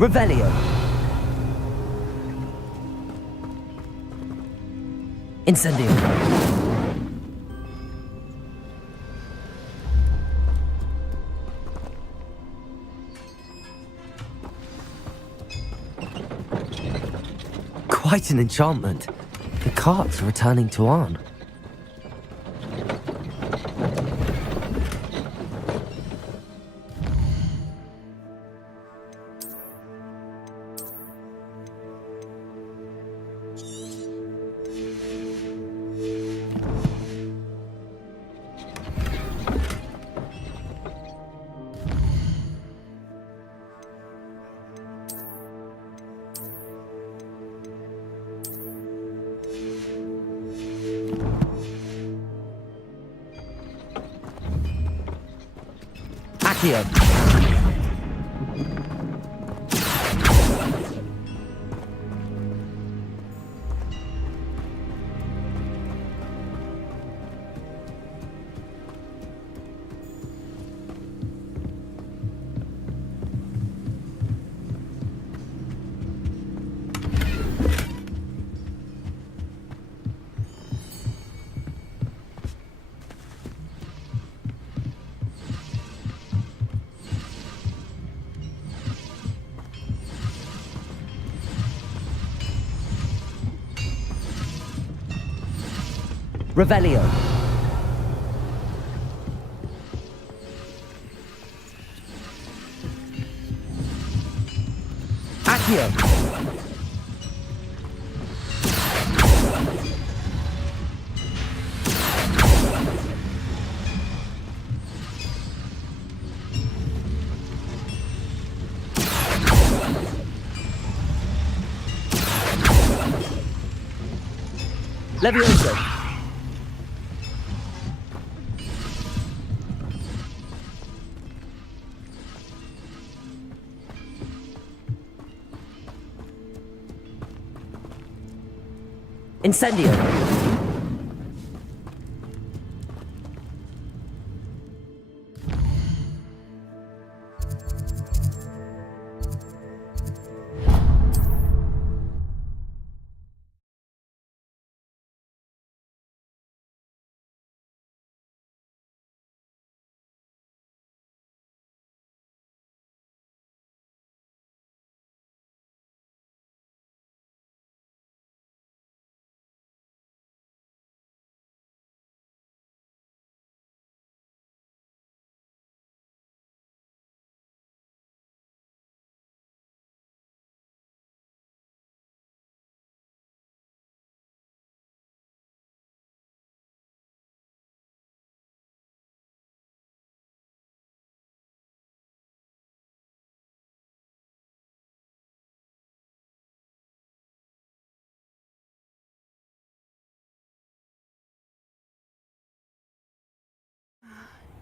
Revelio. Incendio. Quite an enchantment. The carts are returning to Arn. Accio. Revelio. Accio. Levioso. Incendio.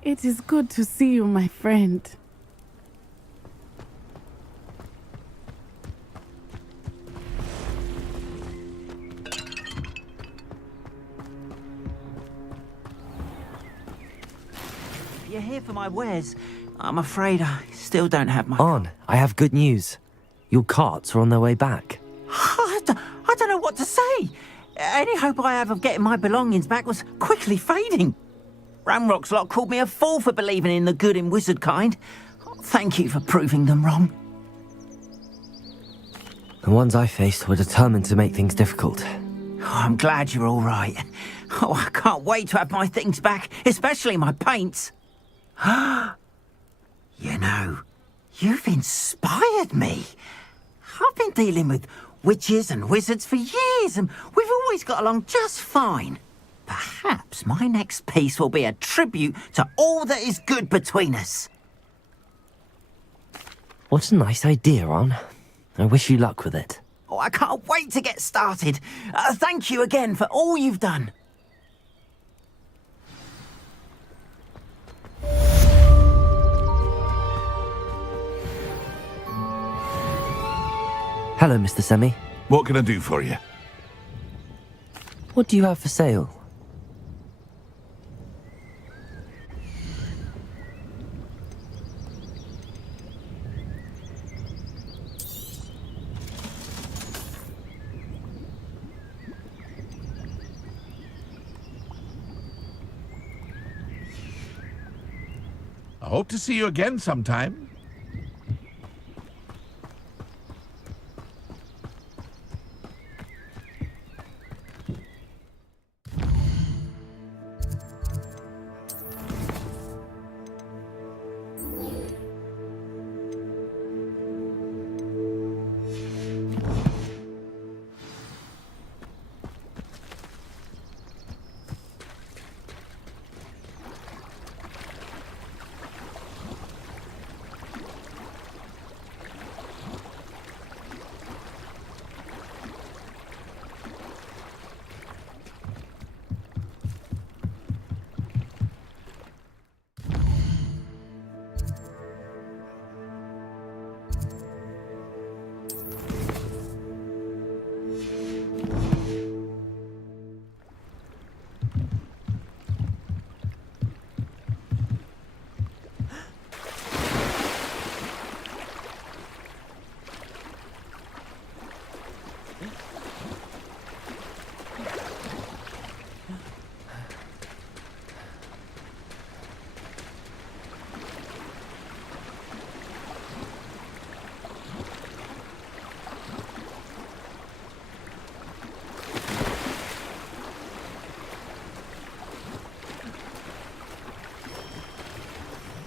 It is good to see you, my friend. You're here for my wares. I'm afraid I still don't have my... Arn, I have good news. Your carts are on their way back. I don't know what to say. Any hope I have of getting my belongings back was quickly fading. Ramrock's lot called me a fool for believing in the good in wizard kind. Thank you for proving them wrong. The ones I faced were determined to make things difficult. Oh, I'm glad you're all right. Oh, I can't wait to have my things back, especially my paints. You know, you've inspired me. I've been dealing with witches and wizards for years, and we've always got along just fine. Perhaps my next piece will be a tribute to all that is good between us. What a nice idea, Arn. I wish you luck with it. Oh, I can't wait to get started. Thank you again for all you've done. Hello, Mr. Semi. What can I do for you? What do you have for sale? I hope to see you again sometime.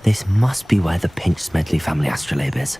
This must be where the Pinch Smedley family astrolabe is.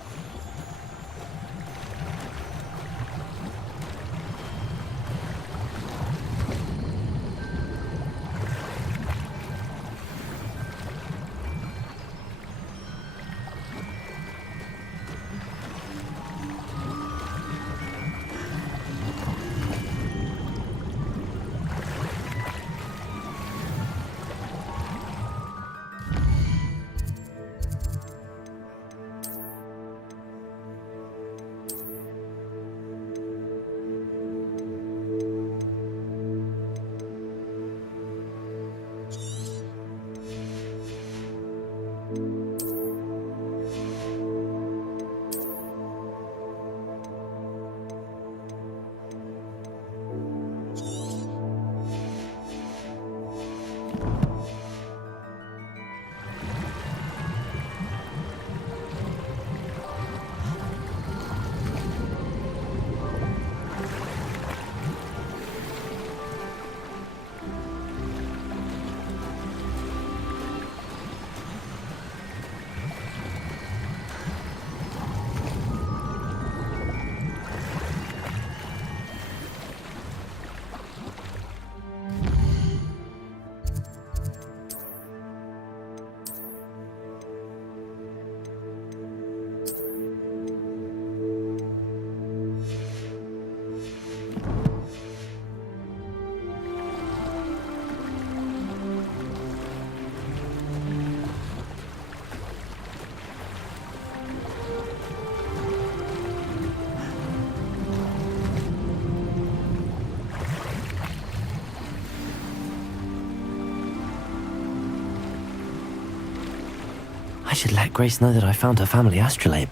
I should let Grace know that I found her family astrolabe.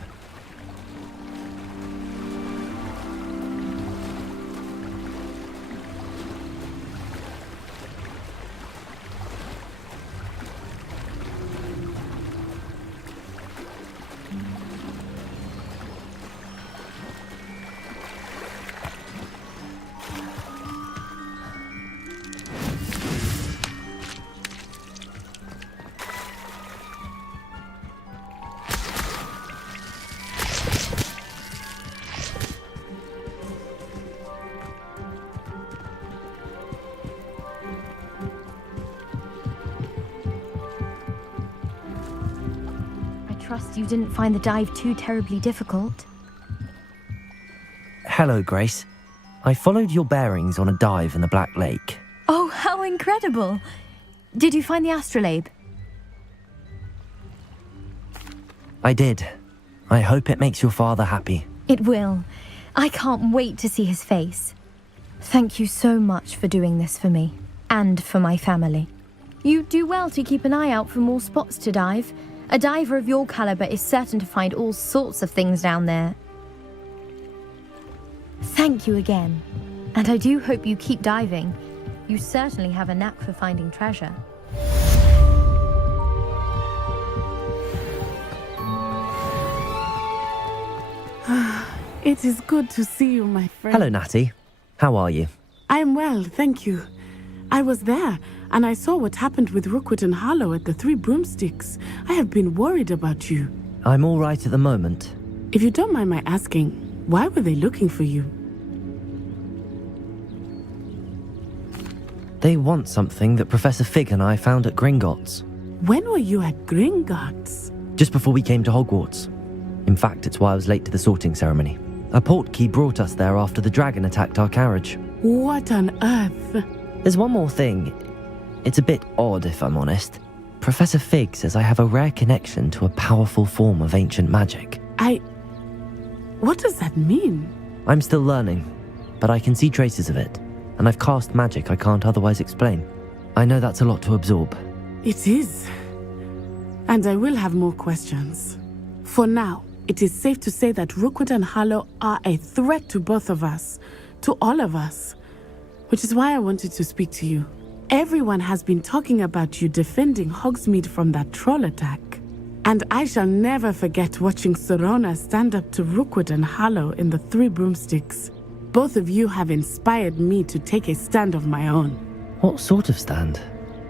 Trust you didn't find the dive too terribly difficult. Hello, Grace. I followed your bearings on a dive in the Black Lake. Oh, how incredible! Did you find the astrolabe? I did. I hope it makes your father happy. It will. I can't wait to see his face. Thank you so much for doing this for me, and for my family. You do well to keep an eye out for more spots to dive. A diver of your caliber is certain to find all sorts of things down there. Thank you again, and I do hope you keep diving. You certainly have a knack for finding treasure. It is good to see you, my friend. Hello, Natty. How are you? I am well, thank you. I was there, and I saw what happened with Rookwood and Harlow at the Three Broomsticks. I have been worried about you. I'm all right at the moment. If you don't mind my asking, why were they looking for you? They want something that Professor Fig and I found at Gringotts. When were you at Gringotts? Just before we came to Hogwarts. In fact, it's why I was late to the sorting ceremony. A portkey brought us there after the dragon attacked our carriage. What on earth? There's one more thing. It's a bit odd, if I'm honest. Professor Fig says I have a rare connection to a powerful form of ancient magic. What does that mean? I'm still learning, but I can see traces of it, and I've cast magic I can't otherwise explain. I know that's a lot to absorb. It is. And I will have more questions. For now, it is safe to say that Rookwood and Harlow are a threat to both of us, to all of us, which is why I wanted to speak to you. Everyone has been talking about you defending Hogsmeade from that troll attack. And I shall never forget watching Sorona stand up to Rookwood and Harlow in the Three Broomsticks. Both of you have inspired me to take a stand of my own. What sort of stand?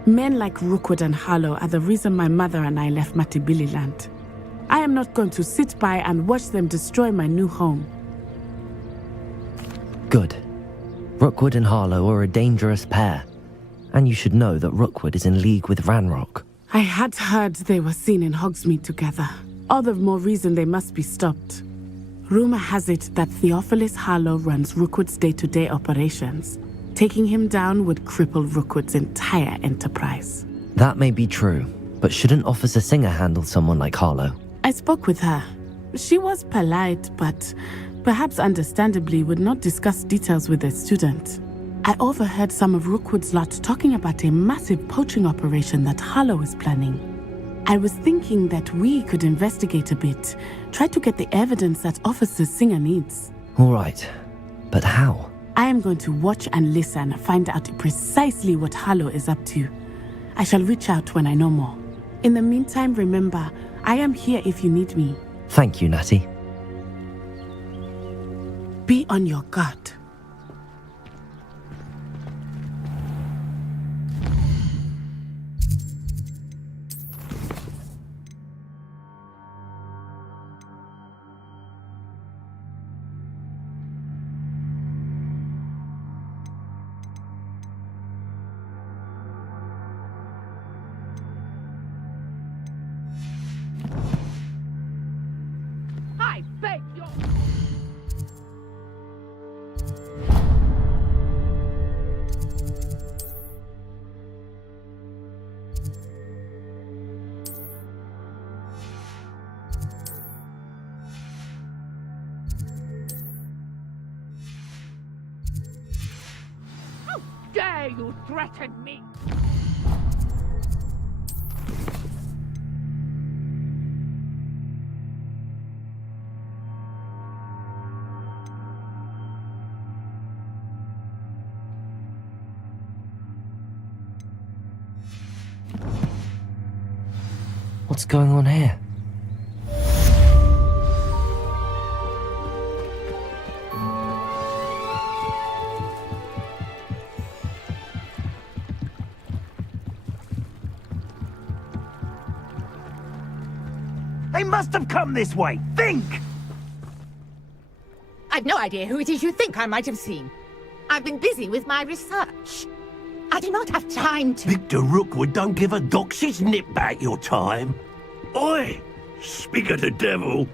Men like Rookwood and Harlow are the reason my mother and I left Matabeleland. I am not going to sit by and watch them destroy my new home. Good. Rookwood and Harlow are a dangerous pair. And you should know that Rookwood is in league with Ranrock. I had heard they were seen in Hogsmeade together. All the more reason they must be stopped. Rumor has it that Theophilus Harlow runs Rookwood's day-to-day operations. Taking him down would cripple Rookwood's entire enterprise. That may be true, but shouldn't Officer Singer handle someone like Harlow? I spoke with her. She was polite, but perhaps understandably would not discuss details with a student. I overheard some of Rookwood's lot talking about a massive poaching operation that Harlow is planning. I was thinking that we could investigate a bit, try to get the evidence that Officer Singer needs. All right, but how? I am going to watch and listen, find out precisely what Harlow is up to. I shall reach out when I know more. In the meantime, remember, I am here if you need me. Thank you, Natty. Be on your guard. I beg your... How dare you threaten me? What's going on here? They must have come this way. Think! I've no idea who it is you think I might have seen. I've been busy with my research. I do not have time to... Victor Rookwood don't give a doxy's nip back your time. Oi! Speak of the devil.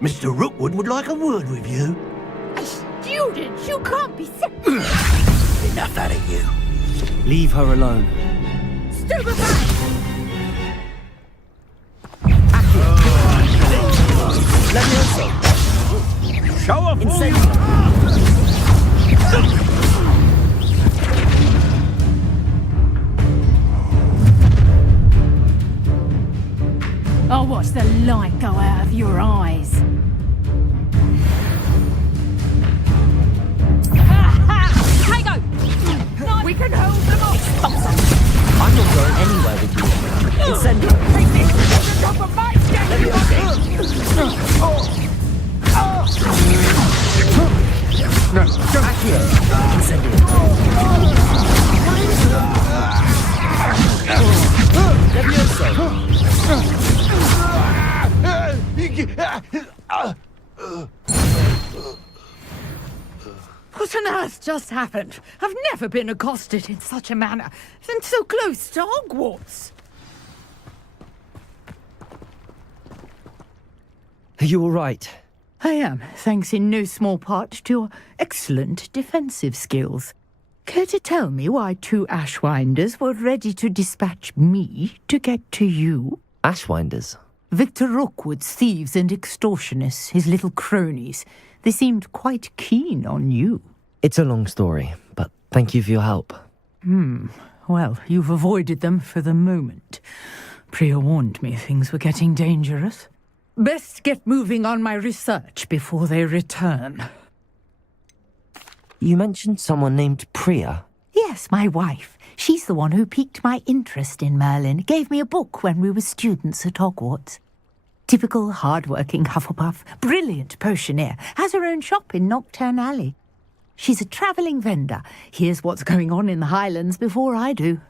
Mr. Rookwood would like a word with you. A student? You can't be sick. Enough out of you. Leave her alone. Stupefy! Let me also. Show off all you... I'll watch the light go out of your eyes. Tango! We can hold them off! I'm not going anywhere with you. Incendio. Take this! The top of my schedule! earth just happened? I've never been accosted in such a manner, and so close to Hogwarts. Are you all right? I am, thanks in no small part to your excellent defensive skills. Care to tell me why 2 Ashwinders were ready to dispatch me to get to you? Ashwinders? Victor Rookwood's thieves and extortionists, his little cronies. They seemed quite keen on you. It's a long story, but thank you for your help. Well, you've avoided them for the moment. Priya warned me things were getting dangerous. Best get moving on my research before they return. You mentioned someone named Priya. Yes, my wife. She's the one who piqued my interest in Merlin. Gave me a book when we were students at Hogwarts. Typical hard-working Hufflepuff, brilliant potioneer, has her own shop in Knockturn Alley. She's a travelling vendor. Hears what's going on in the Highlands before I do.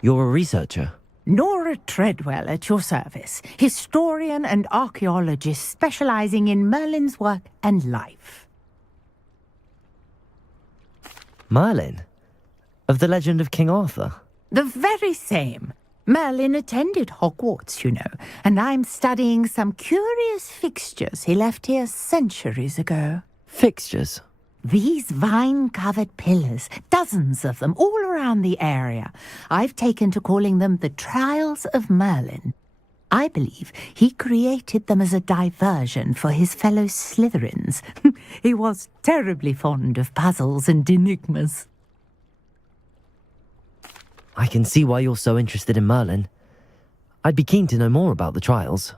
You're a researcher? Nora Treadwell at your service, historian and archaeologist specialising in Merlin's work and life. Merlin? Of the legend of King Arthur? The very same. Merlin attended Hogwarts, you know, and I'm studying some curious fixtures he left here centuries ago. Fixtures? These vine-covered pillars, dozens of them, all around the area. I've taken to calling them the Trials of Merlin. I believe he created them as a diversion for his fellow Slytherins. He was terribly fond of puzzles and enigmas. I can see why you're so interested in Merlin. I'd be keen to know more about the trials.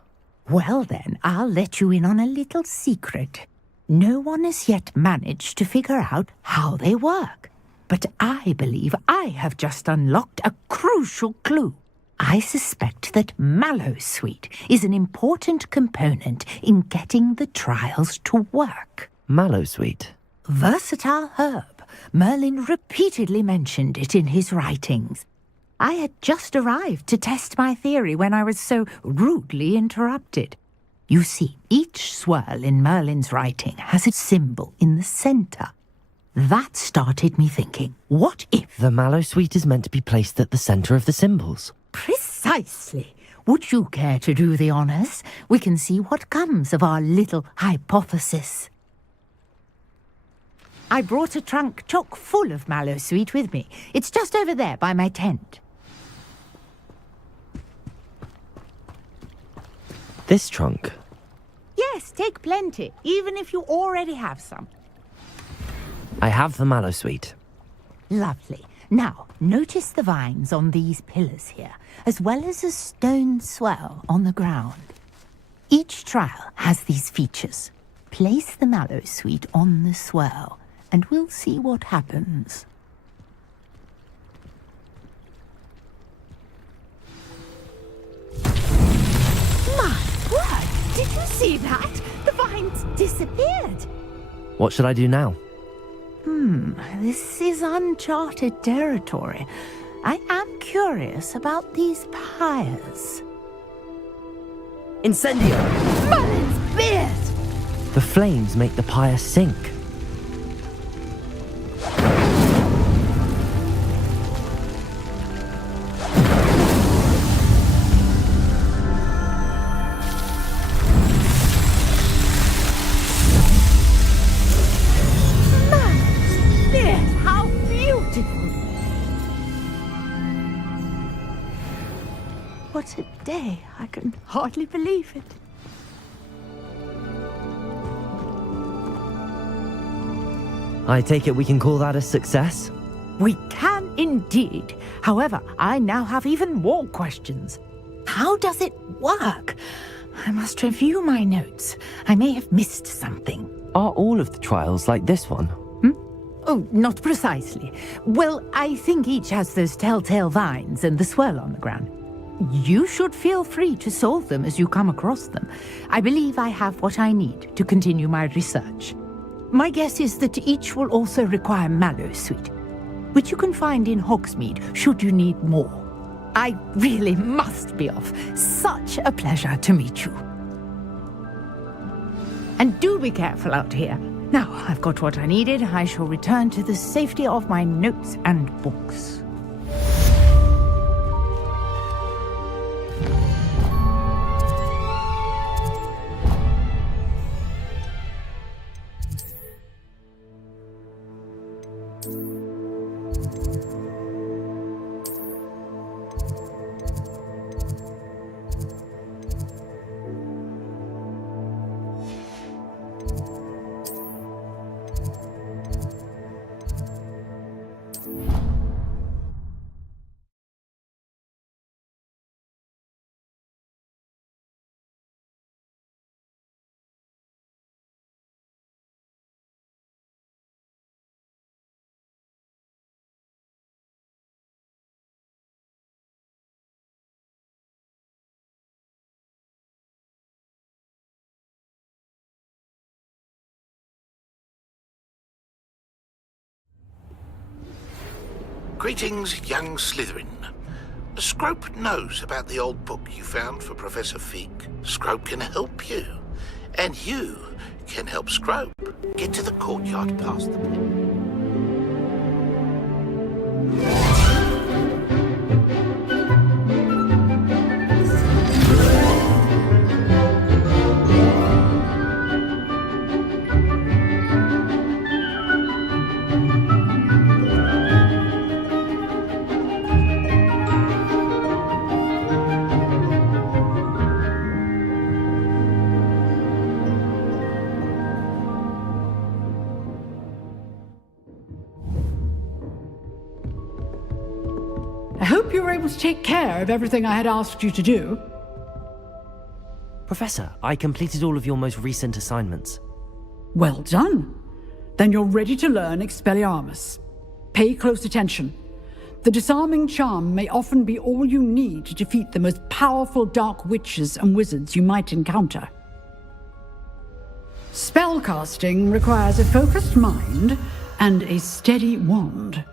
Well then, I'll let you in on a little secret. No one has yet managed to figure out how they work. But I believe I have just unlocked a crucial clue. I suspect that Mallowsweet is an important component in getting the trials to work. Mallowsweet? Versatile herb. Merlin repeatedly mentioned it in his writings. I had just arrived to test my theory when I was so rudely interrupted. You see, each swirl in Merlin's writing has a symbol in the centre. That started me thinking, what if... The Mallowsweet is meant to be placed at the centre of the symbols. Precisely. Would you care to do the honours? We can see what comes of our little hypothesis. I brought a trunk chock full of Mallowsweet with me. It's just over there by my tent. This trunk? Yes, take plenty, even if you already have some. I have the Mallowsweet. Lovely. Now, notice the vines on these pillars here, as well as a stone swell on the ground. Each trial has these features. Place the Mallowsweet on the swell, and we'll see what happens. My word! Did you see that? The vines disappeared. What should I do now? This is uncharted territory. I am curious about these pyres. Incendio! Merlin's beard! The flames make the pyre sink. What a day. I can hardly believe it. I take it we can call that a success? We can indeed. However, I now have even more questions. How does it work? I must review my notes. I may have missed something. Are all of the trials like this one? Oh, not precisely. Well, I think each has those telltale vines and the swirl on the ground. You should feel free to solve them as you come across them. I believe I have what I need to continue my research. My guess is that each will also require Mallowsweet, which you can find in Hogsmeade should you need more. I really must be off. Such a pleasure to meet you. And do be careful out here. Now I've got what I needed. I shall return to the safety of my notes and books. Greetings, young Slytherin. Scrope knows about the old book you found for Professor Fig. Scrope can help you. And you can help Scrope. Get to the courtyard past the pit. I hope you were able to take care of everything I had asked you to do. Professor, I completed all of your most recent assignments. Well done. Then you're ready to learn Expelliarmus. Pay close attention. The disarming charm may often be all you need to defeat the most powerful dark witches and wizards you might encounter. Spellcasting requires a focused mind and a steady wand.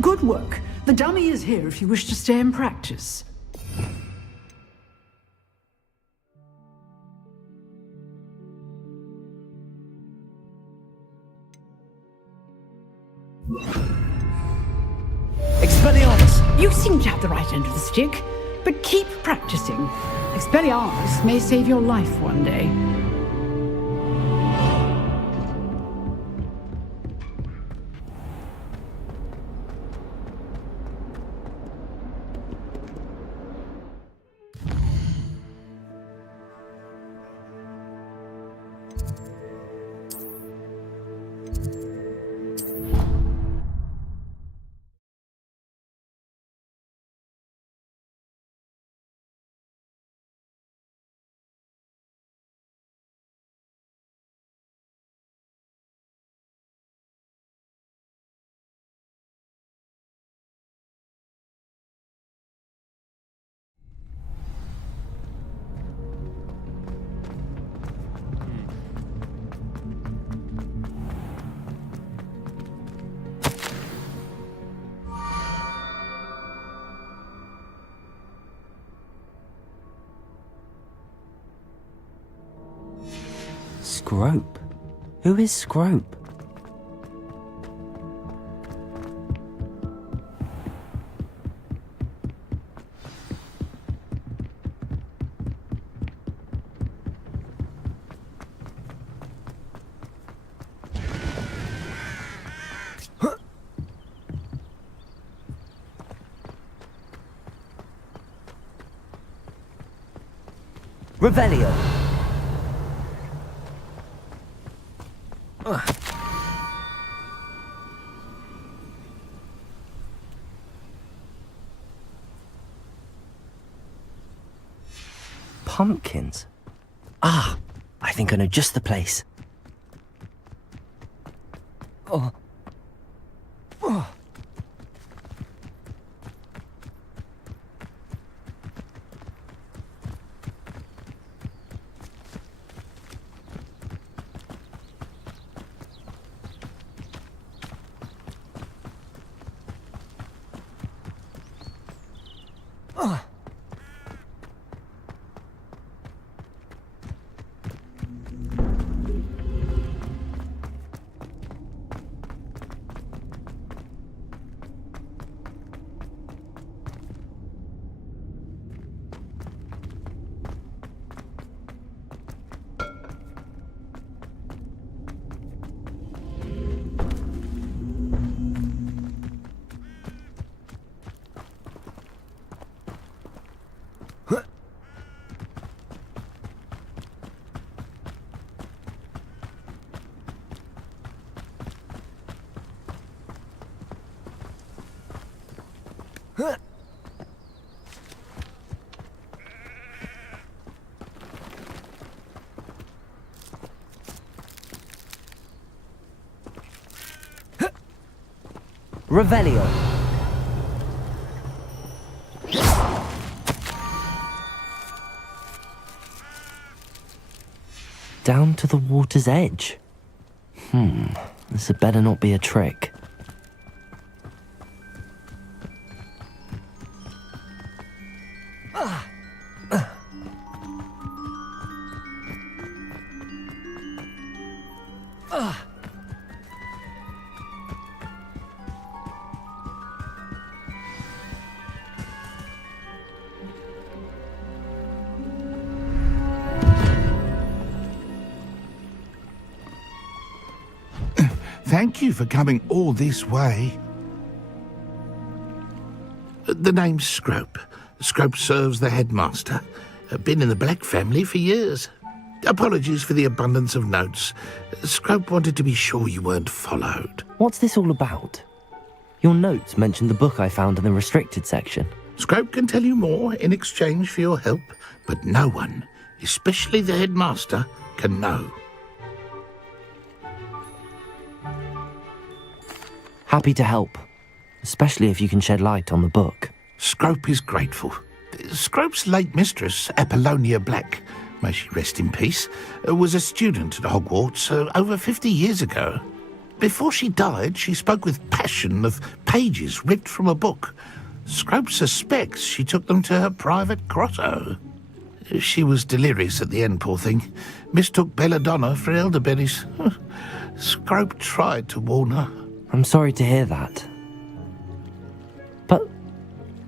Good work. The dummy is here if you wish to stay and practice. Expelliarmus! You seem to have the right end of the stick, but keep practicing. Expelliarmus may save your life one day. Scrope? Who is Scrope? Revelio! Pumpkins? Ah, I think I know just the place. Oh. Oh. Revelio. Down to the water's edge. This had better not be a trick. Thank you for coming all this way. The name's Scrope. Scrope serves the headmaster. Been in the Black family for years. Apologies for the abundance of notes. Scrope wanted to be sure you weren't followed. What's this all about? Your notes mentioned the book I found in the restricted section. Scrope can tell you more in exchange for your help, but no one, especially the headmaster, can know. Happy to help, especially if you can shed light on the book. Scrope is grateful. Scrope's late mistress, Apollonia Black, may she rest in peace, was a student at Hogwarts over 50 years ago. Before she died, she spoke with passion of pages ripped from a book. Scrope suspects she took them to her private grotto. She was delirious at the end, poor thing. Mistook belladonna for elderberries. Scrope tried to warn her. I'm sorry to hear that. But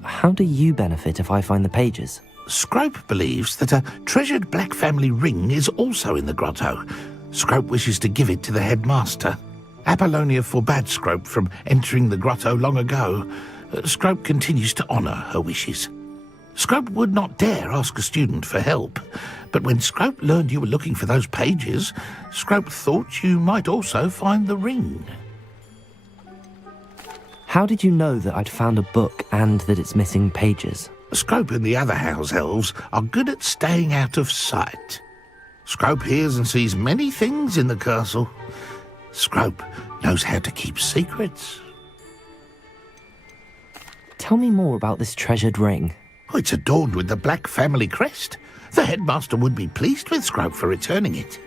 how do you benefit if I find the pages? Scrope believes that a treasured Black family ring is also in the grotto. Scrope wishes to give it to the headmaster. Apollonia forbade Scrope from entering the grotto long ago. Scrope continues to honour her wishes. Scrope would not dare ask a student for help, but when Scrope learned you were looking for those pages, Scrope thought you might also find the ring. How did you know that I'd found a book and that it's missing pages? Scrope and the other house elves are good at staying out of sight. Scrope hears and sees many things in the castle. Scrope knows how to keep secrets. Tell me more about this treasured ring. Oh, it's adorned with the Black family crest. The headmaster would be pleased with Scrope for returning it.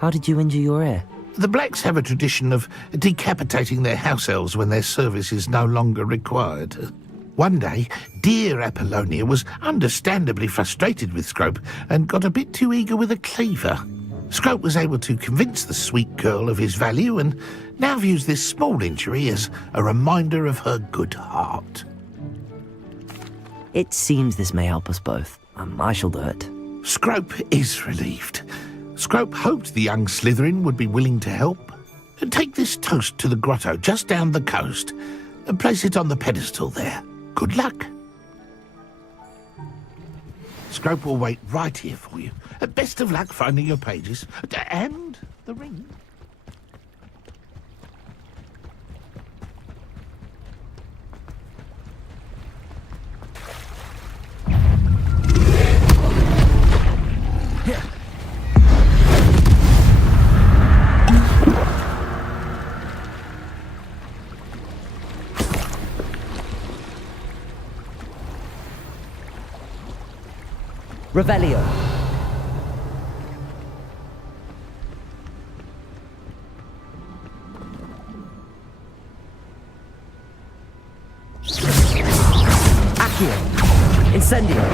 How did you injure your ear? The Blacks have a tradition of decapitating their house elves when their service is no longer required. One day, dear Apollonia was understandably frustrated with Scrope and got a bit too eager with a cleaver. Scrope was able to convince the sweet girl of his value and now views this small injury as a reminder of her good heart. It seems this may help us both. I shall do it. Scrope is relieved. Scrope hoped the young Slytherin would be willing to help. Take this toast to the grotto just down the coast and place it on the pedestal there. Good luck. Scrope will wait right here for you. Best of luck finding your pages and the ring. Revelio. Accio. Incendio.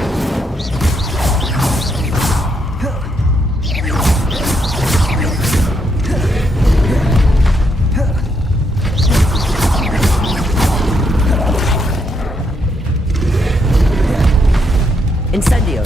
Incendio.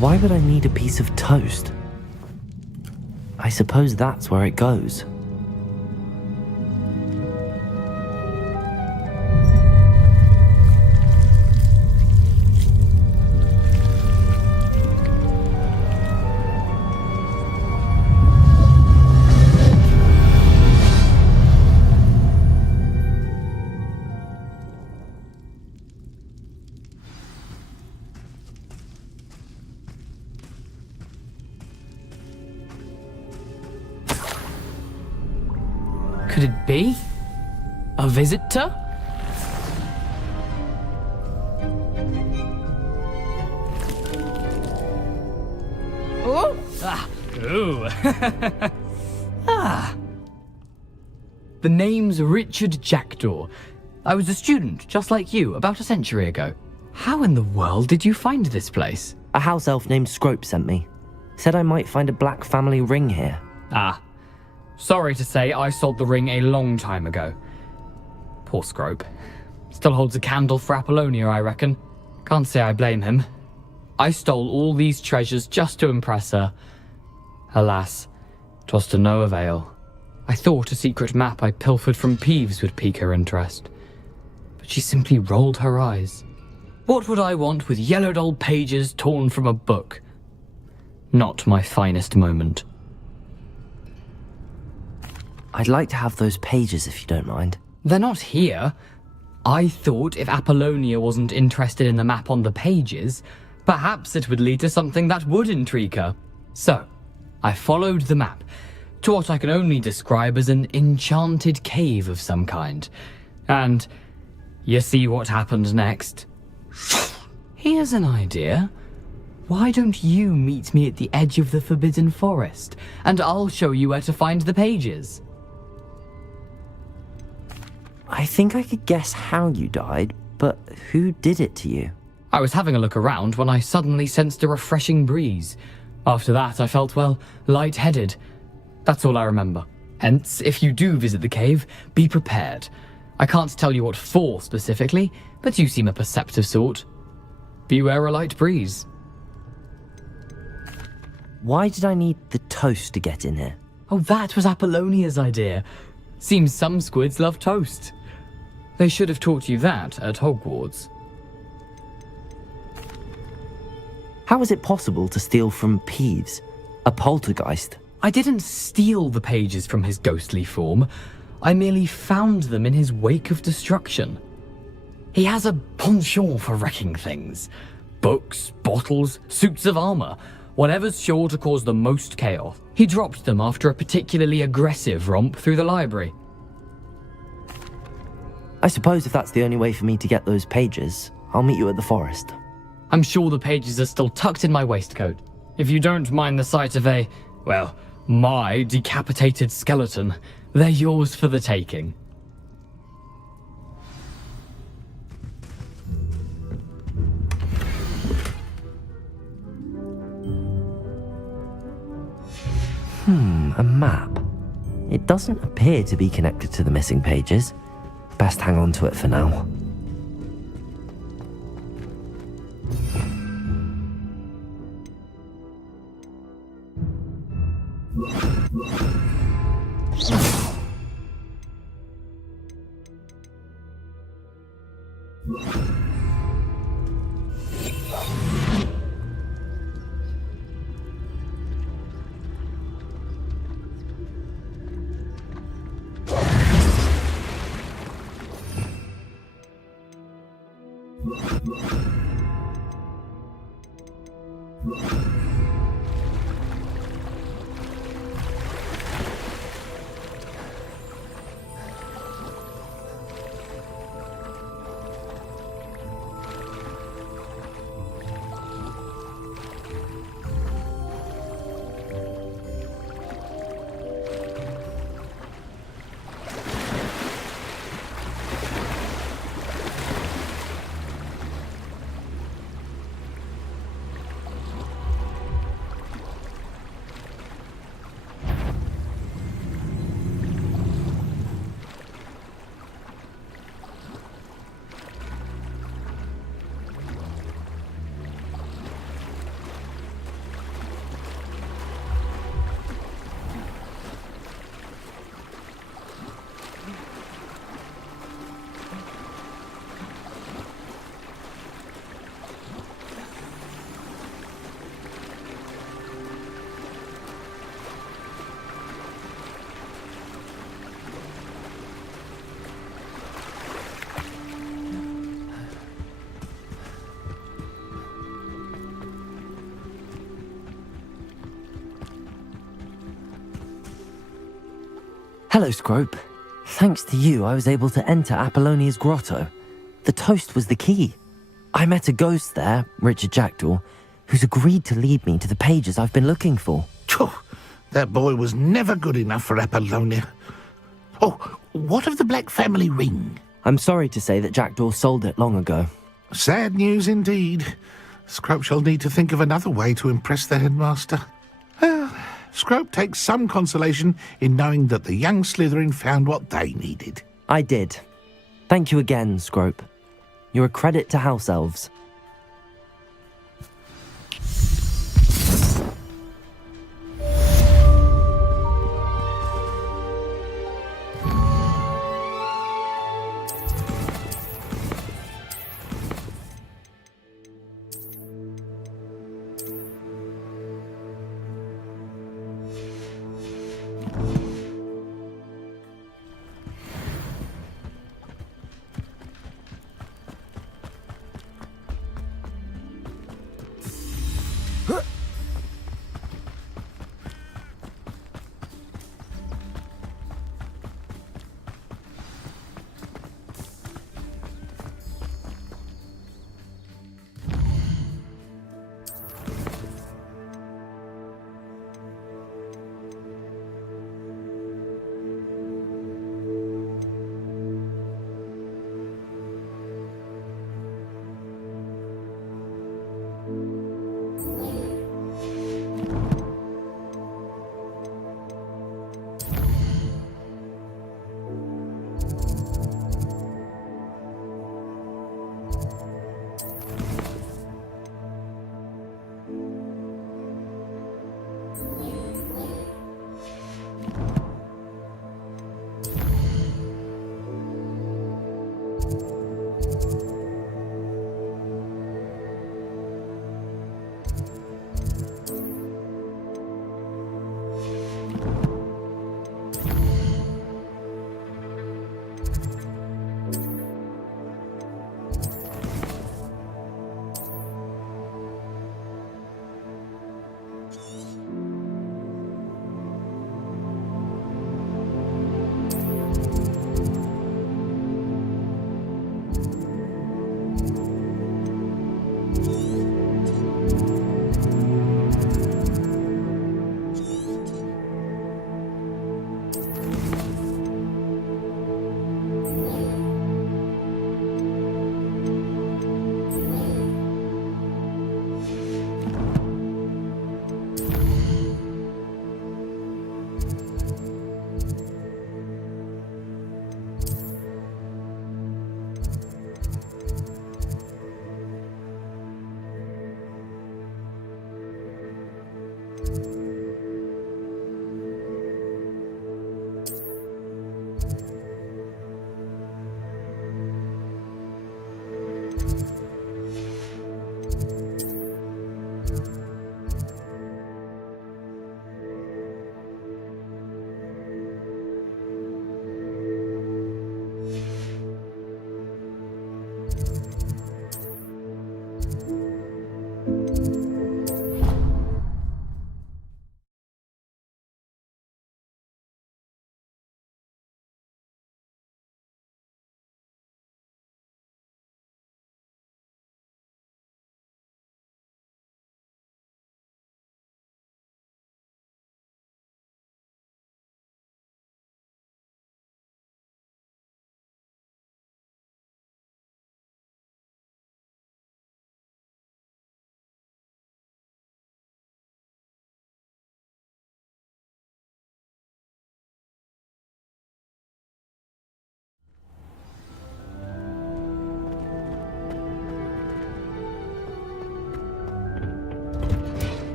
Why would I need a piece of toast? I suppose that's where it goes. Could it be? A visitor? Oh! Ah! Ooh! Ah! The name's Richard Jackdaw. I was a student, just like you, about a century ago. How in the world did you find this place? A house elf named Scrope sent me. Said I might find a black family ring here. Ah. Sorry to say, I sold the ring a long time ago. Poor Scrope. Still holds a candle for Apollonia, I reckon. Can't say I blame him. I stole all these treasures just to impress her. Alas, 'twas to no avail. I thought a secret map I pilfered from Peeves would pique her interest. But she simply rolled her eyes. What would I want with yellowed old pages torn from a book? Not my finest moment. I'd like to have those pages if you don't mind. They're not here. I thought if Apollonia wasn't interested in the map on the pages, perhaps it would lead to something that would intrigue her. So, I followed the map to what I can only describe as an enchanted cave of some kind. And you see what happened next? Here's an idea. Why don't you meet me at the edge of the Forbidden Forest, and I'll show you where to find the pages. I think I could guess how you died, but who did it to you? I was having a look around when I suddenly sensed a refreshing breeze. After that, I felt, well, lightheaded. That's all I remember. Hence, if you do visit the cave, be prepared. I can't tell you what for specifically, but you seem a perceptive sort. Beware a light breeze. Why did I need the toast to get in here? Oh, that was Apollonia's idea. Seems some squids love toast. They should have taught you that at Hogwarts. How is it possible to steal from Peeves, a poltergeist? I didn't steal the pages from his ghostly form. I merely found them in his wake of destruction. He has a penchant for wrecking things. Books, bottles, suits of armor, whatever's sure to cause the most chaos. He dropped them after a particularly aggressive romp through the library. I suppose if that's the only way for me to get those pages, I'll meet you at the forest. I'm sure the pages are still tucked in my waistcoat. If you don't mind the sight of my decapitated skeleton, they're yours for the taking. A map. It doesn't appear to be connected to the missing pages. Best hang on to it for now. Hello, Scrope. Thanks to you, I was able to enter Apollonia's grotto. The toast was the key. I met a ghost there, Richard Jackdaw, who's agreed to lead me to the pages I've been looking for. That boy was never good enough for Apollonia. Oh, what of the Black family ring? I'm sorry to say that Jackdaw sold it long ago. Sad news indeed. Scrope shall need to think of another way to impress the headmaster. Well, Scrope takes some consolation in knowing that the young Slytherin found what they needed. I did. Thank you again, Scrope. You're a credit to House Elves.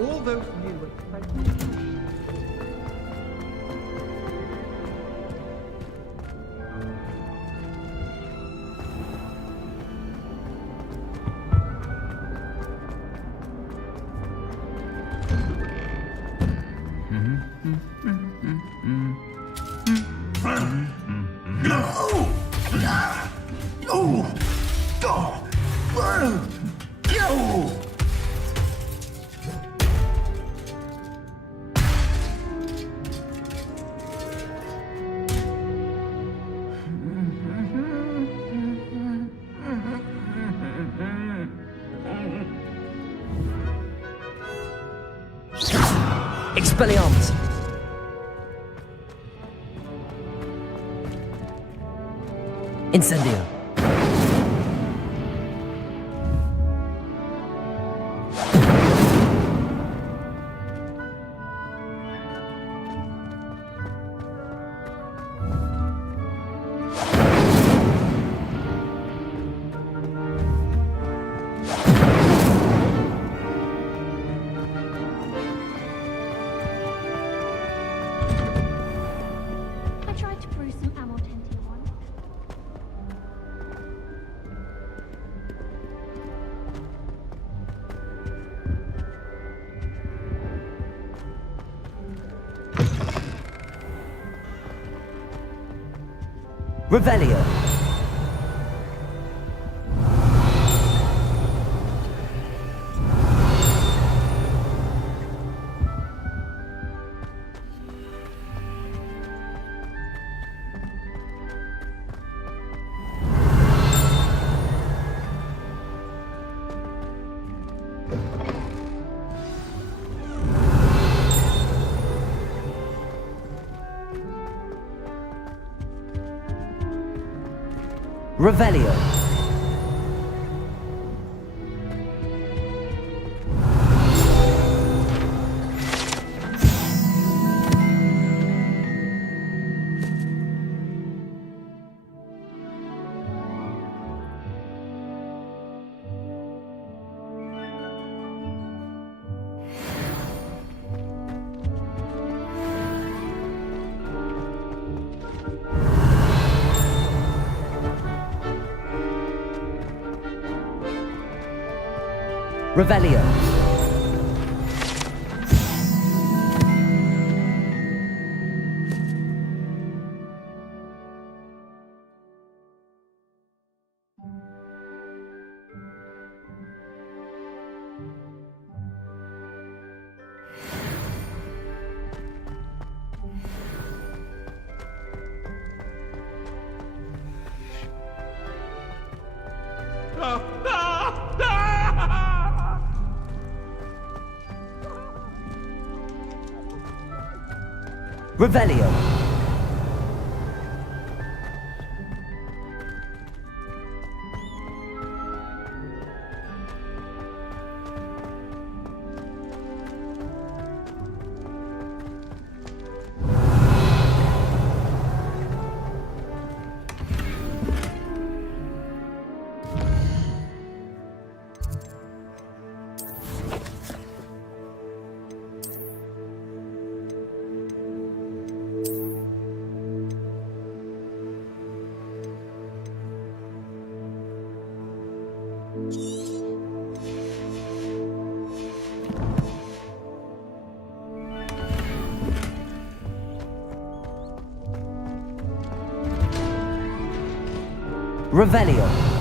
All those new and Expelliarmus! Incendio! I tried to brew some Amortentia once. Revelio! Revelio! Revelio! Revelio! Revelio!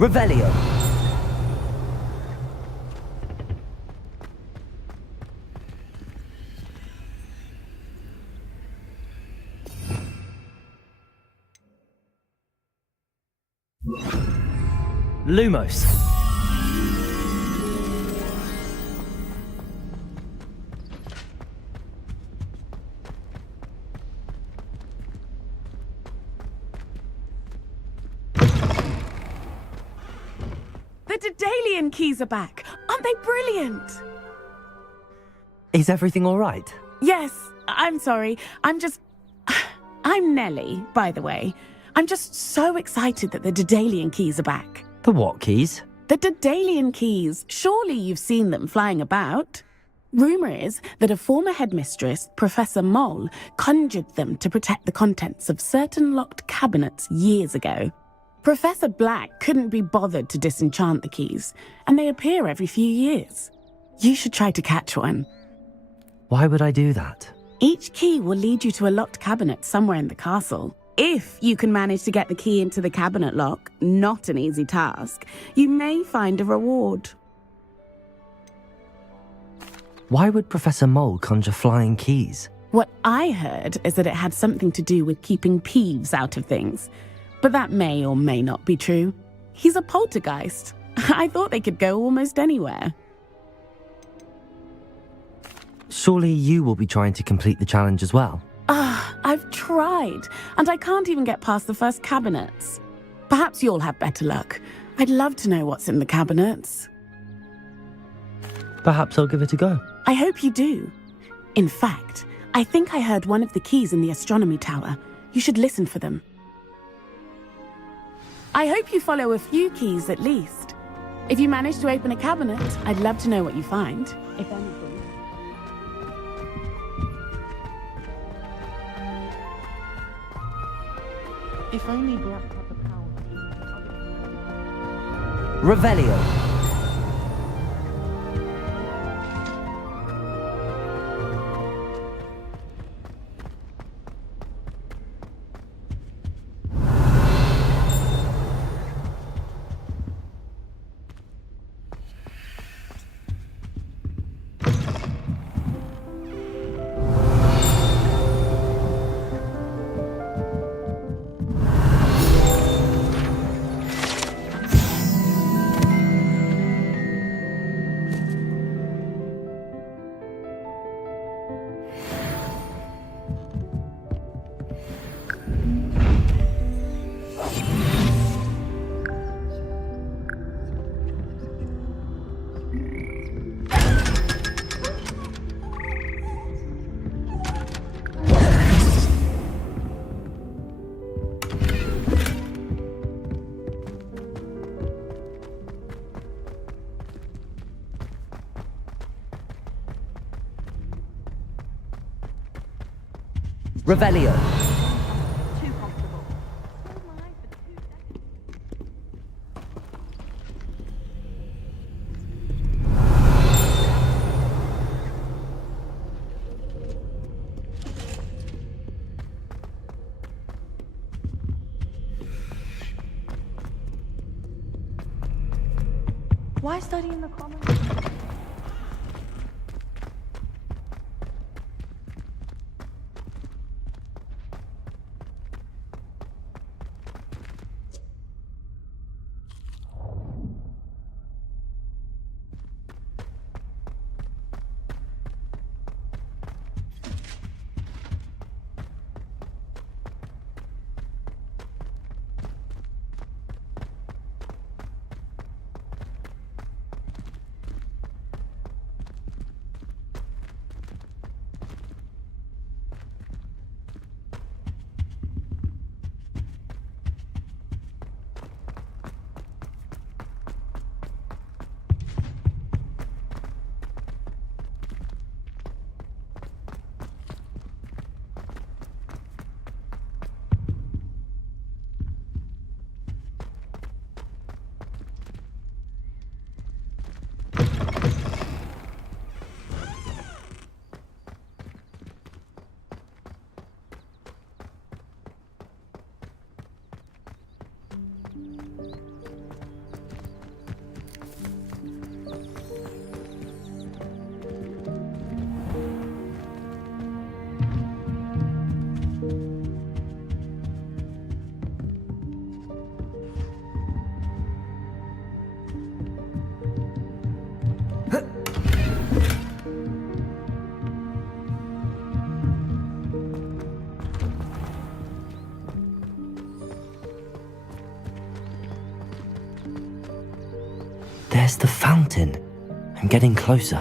Revelio. Lumos. The Daedalian keys are back. Aren't they brilliant? Is everything all right? Yes, I'm sorry. I'm Nellie, by the way. I'm just so excited that the Daedalian keys are back. The what keys? The Daedalian keys. Surely you've seen them flying about. Rumour is that a former headmistress, Professor Mole, conjured them to protect the contents of certain locked cabinets years ago. Professor Black couldn't be bothered to disenchant the keys, and they appear every few years. You should try to catch one. Why would I do that? Each key will lead you to a locked cabinet somewhere in the castle. If you can manage to get the key into the cabinet lock, not an easy task, you may find a reward. Why would Professor Mole conjure flying keys? What I heard is that it had something to do with keeping Peeves out of things. But that may or may not be true. He's a poltergeist. I thought they could go almost anywhere. Surely you will be trying to complete the challenge as well. I've tried, and I can't even get past the first cabinets. Perhaps you'll have better luck. I'd love to know what's in the cabinets. Perhaps I'll give it a go. I hope you do. In fact, I think I heard one of the keys in the astronomy tower. You should listen for them. I hope you follow a few keys at least. If you manage to open a cabinet, I'd love to know what you find, if anything. If only Black had the power. Revelio. Revelio. Too comfortable. Why study in the commons? There's the fountain. I'm getting closer.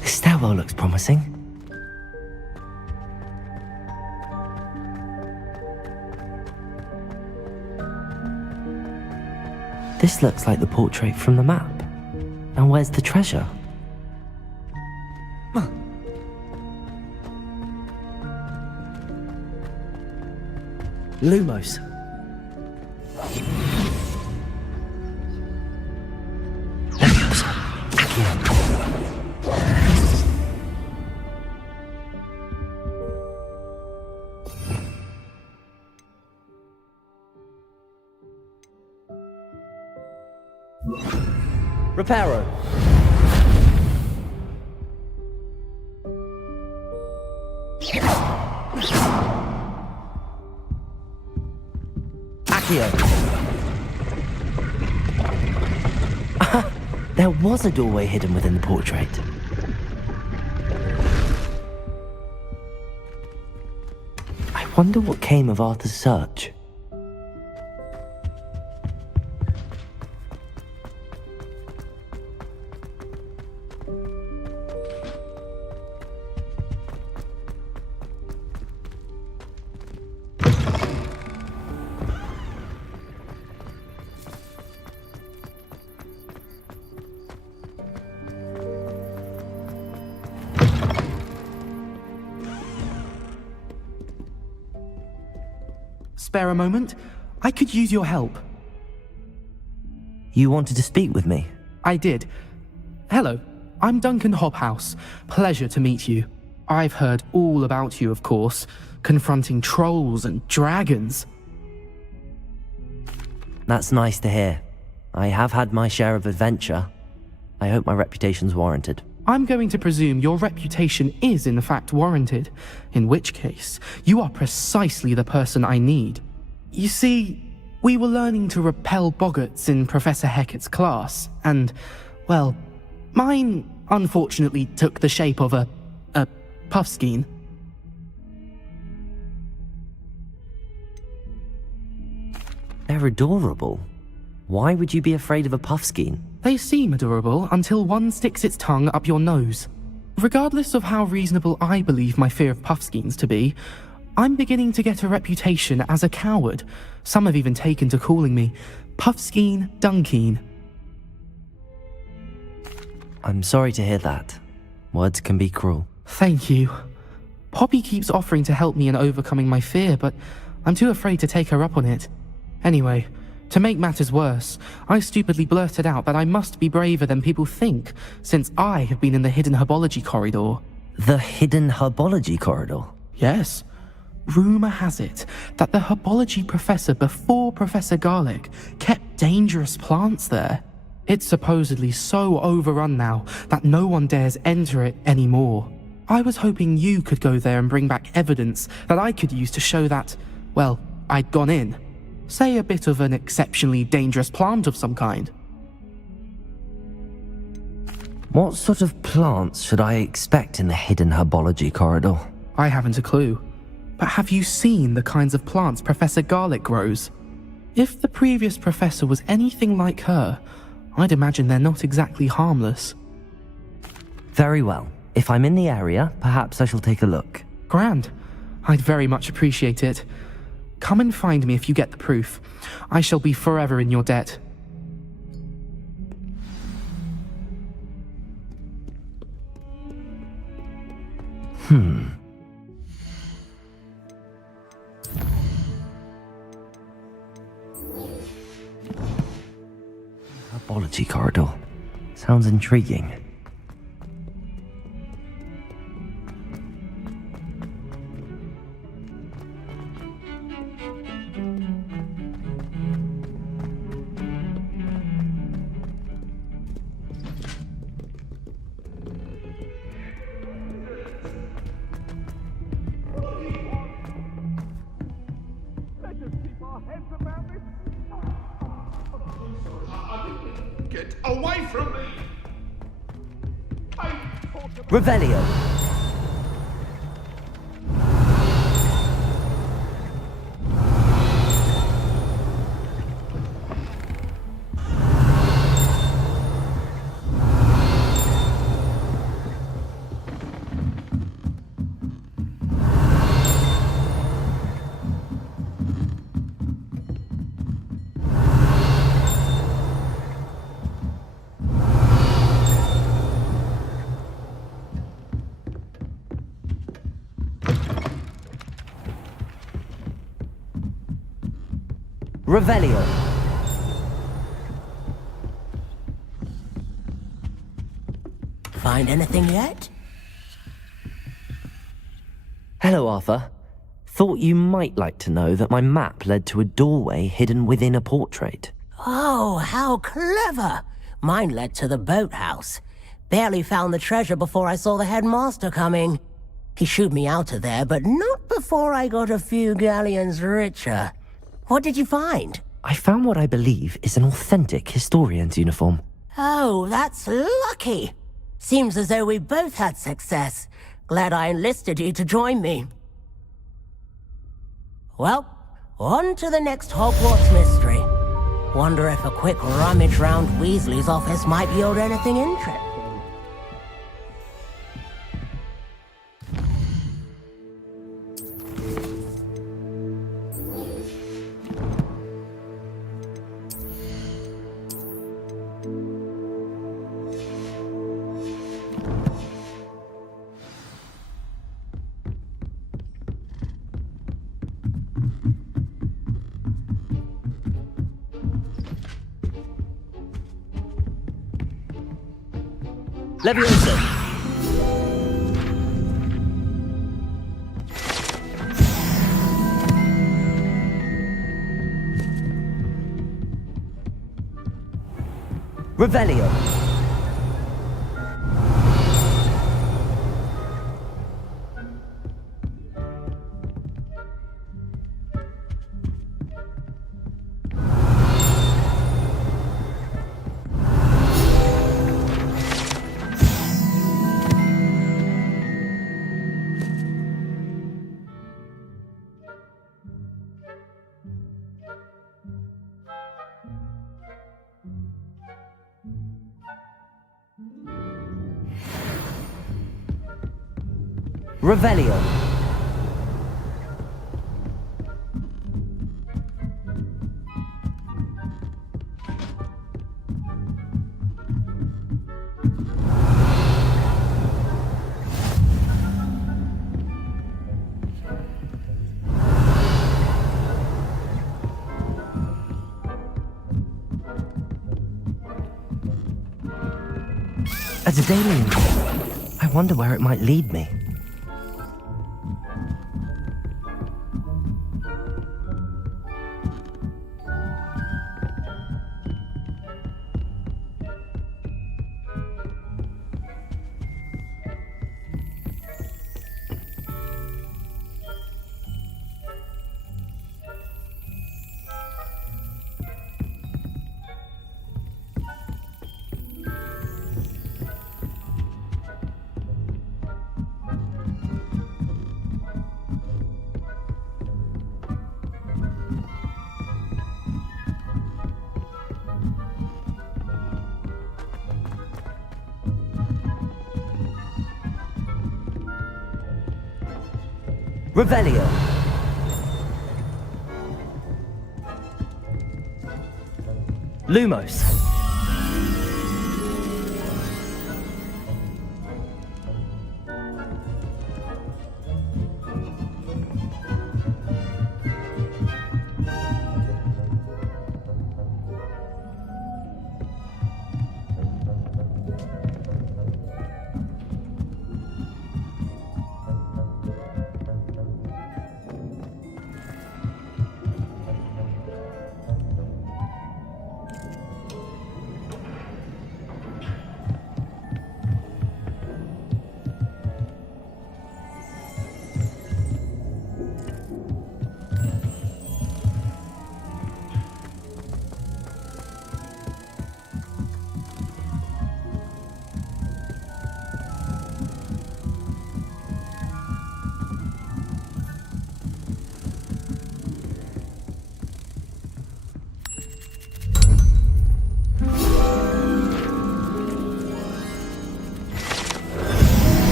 The stairwell looks promising. This looks like the portrait from the map. And where's the treasure? Lumos. Reparo. Accio. There was a doorway hidden within the portrait. I wonder what came of Arthur's search. Spare a moment? I could use your help. You wanted to speak with me? I did. Hello, I'm Duncan Hobhouse. Pleasure to meet you. I've heard all about you, of course, confronting trolls and dragons. That's nice to hear. I have had my share of adventure. I hope my reputation's warranted. I'm going to presume your reputation is in fact warranted, in which case, you are precisely the person I need. You see, we were learning to repel boggarts in Professor Hecat's class, and, well, mine unfortunately took the shape of a puffskein. They're adorable. Why would you be afraid of a puffskein? They seem adorable until one sticks its tongue up your nose. Regardless of how reasonable I believe my fear of puffskeins to be, I'm beginning to get a reputation as a coward. Some have even taken to calling me Puffskein Dunkeen. I'm sorry to hear that. Words can be cruel. Thank you. Poppy keeps offering to help me in overcoming my fear, but I'm too afraid to take her up on it. Anyway, to make matters worse, I stupidly blurted out that I must be braver than people think, since I have been in the hidden herbology corridor. The hidden herbology corridor? Yes. Rumour has it that the herbology professor before Professor Garlic kept dangerous plants there. It's supposedly so overrun now that no one dares enter it anymore. I was hoping you could go there and bring back evidence that I could use to show that, well, I'd gone in. Say a bit of an exceptionally dangerous plant of some kind. What sort of plants should I expect in the hidden herbology corridor? I haven't a clue. But have you seen the kinds of plants Professor Garlic grows? If the previous professor was anything like her, I'd imagine they're not exactly harmless. Very well. If I'm in the area, perhaps I shall take a look. Grand. I'd very much appreciate it. Come and find me if you get the proof. I shall be forever in your debt. Herbology corridor. Sounds intriguing. Get away from me! Revelio. Revelio. Find anything yet? Hello, Arthur. Thought you might like to know that my map led to a doorway hidden within a portrait. Oh, how clever! Mine led to the boathouse. Barely found the treasure before I saw the headmaster coming. He shooed me out of there, but not before I got a few galleons richer. What did you find? I found what I believe is an authentic historian's uniform. Oh, that's lucky. Seems as though we both had success. Glad I enlisted you to join me. Well, on to the next Hogwarts mystery. Wonder if a quick rummage round Weasley's office might yield anything interesting. Leviosa. Revelio. Revelio. A Daedalian. I wonder where it might lead me. Revelio. Lumos.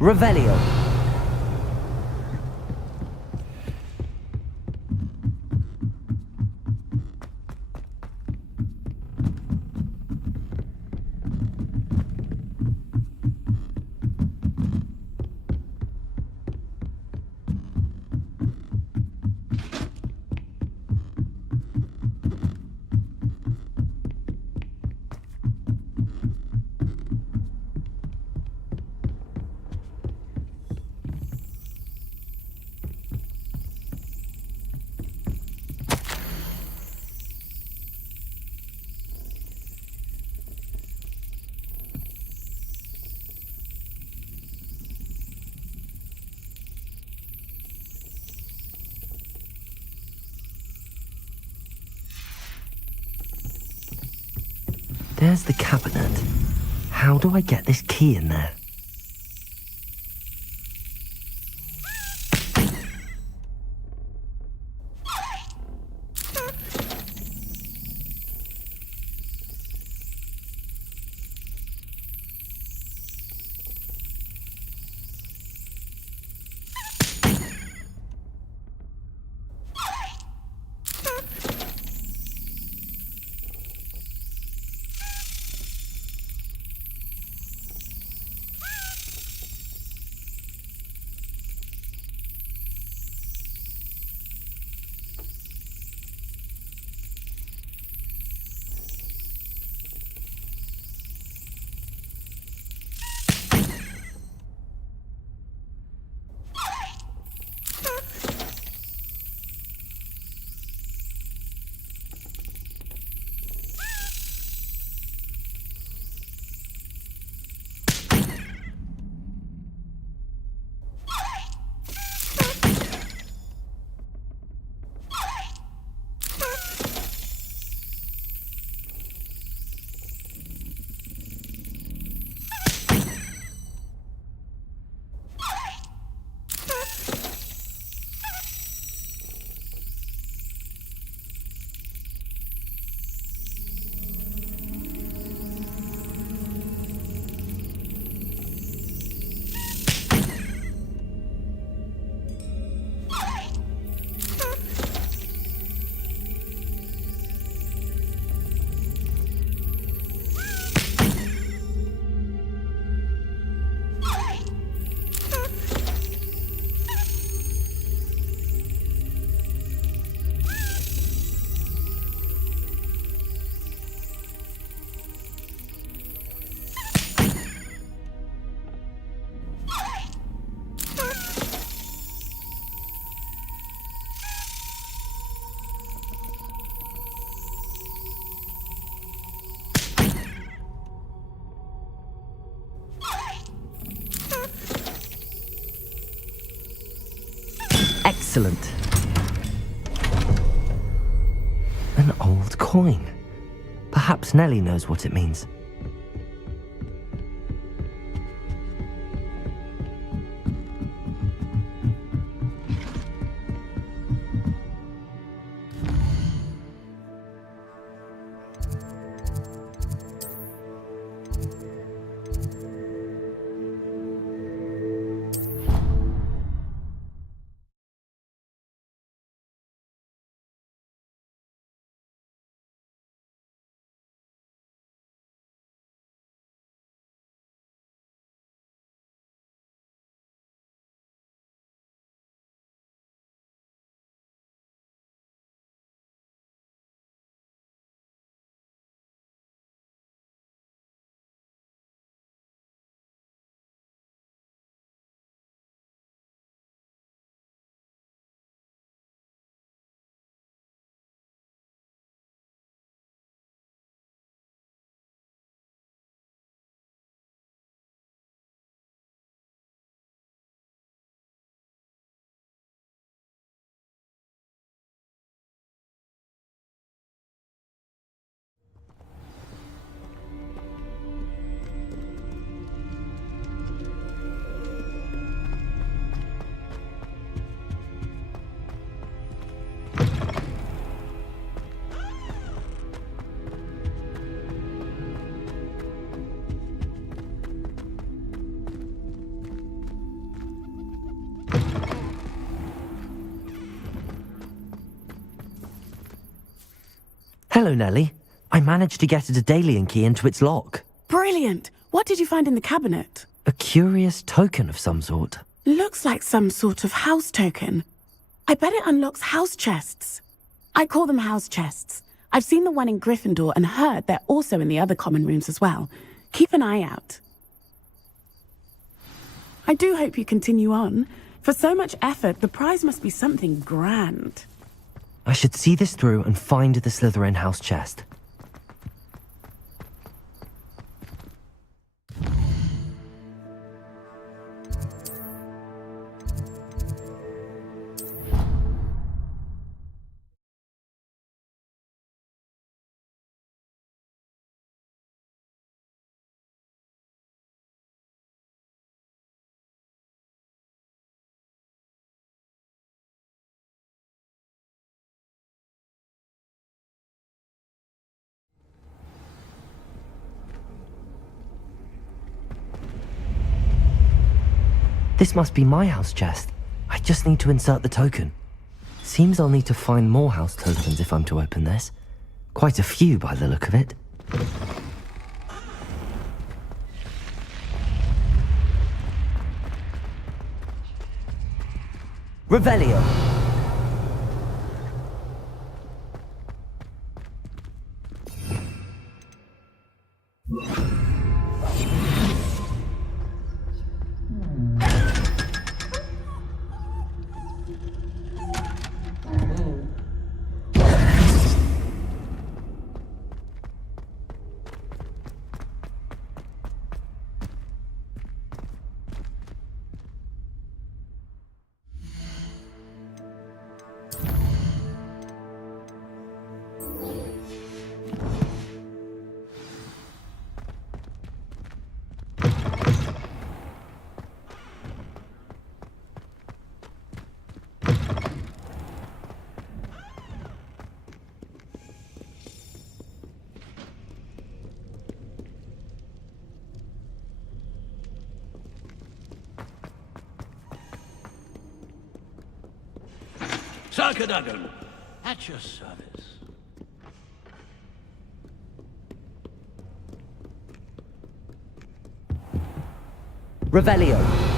Revelio. There's the cabinet. How do I get this key in there? Excellent. An old coin. Perhaps Nellie knows what it means. Hello, Nellie. I managed to get a Daedalian key into its lock. Brilliant! What did you find in the cabinet? A curious token of some sort. Looks like some sort of house token. I bet it unlocks house chests. I call them house chests. I've seen the one in Gryffindor and heard they're also in the other common rooms as well. Keep an eye out. I do hope you continue on. For so much effort, the prize must be something grand. I should see this through and find the Slytherin house chest. This must be my house chest. I just need to insert the token. Seems I'll need to find more house tokens if I'm to open this. Quite a few by the look of it. Revelio. Sarkaduggan, at your service. Revelio.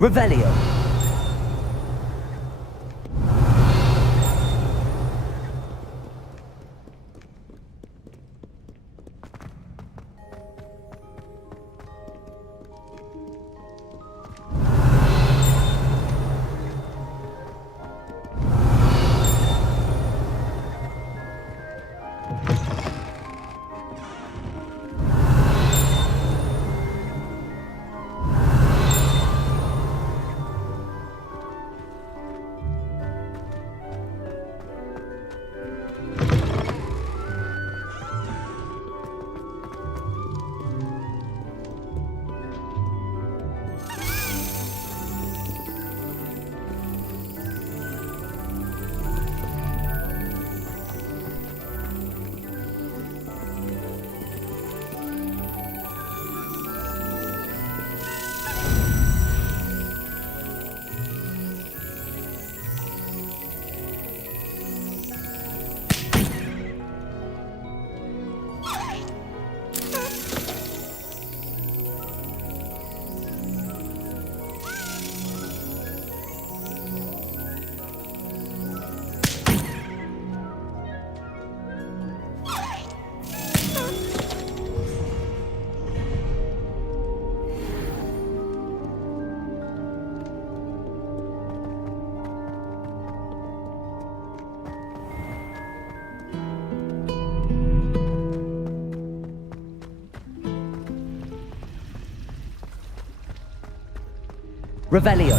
Revelio. Revelio.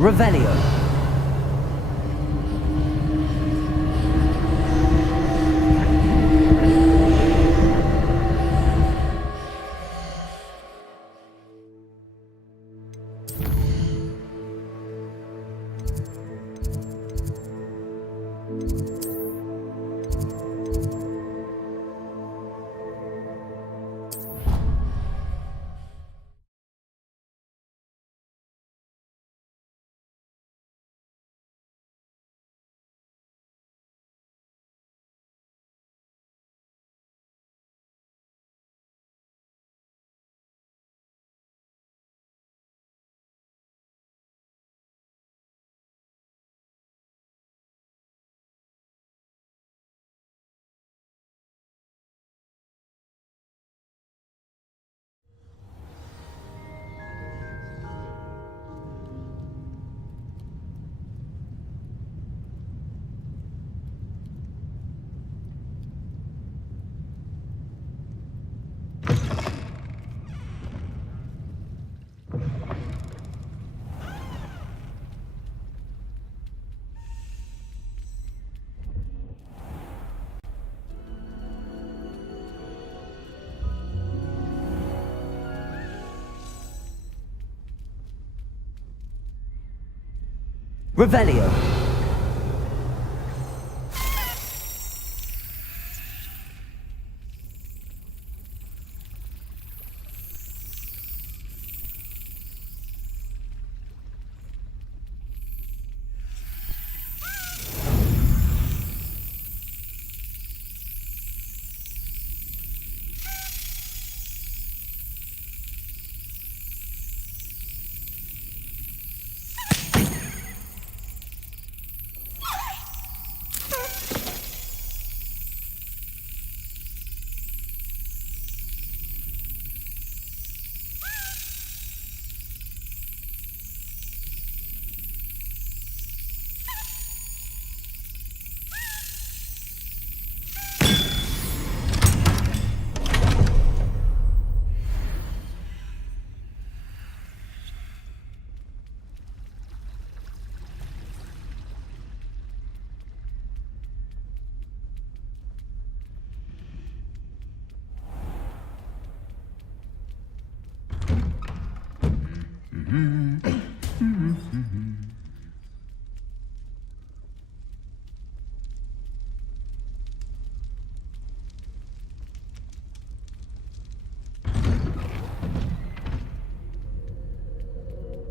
Revelio. Revelio.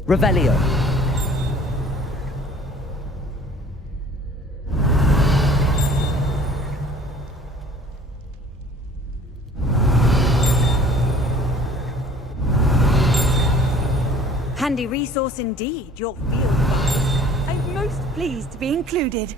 Revelio. Handy resource indeed, your field guide. I'm most pleased to be included.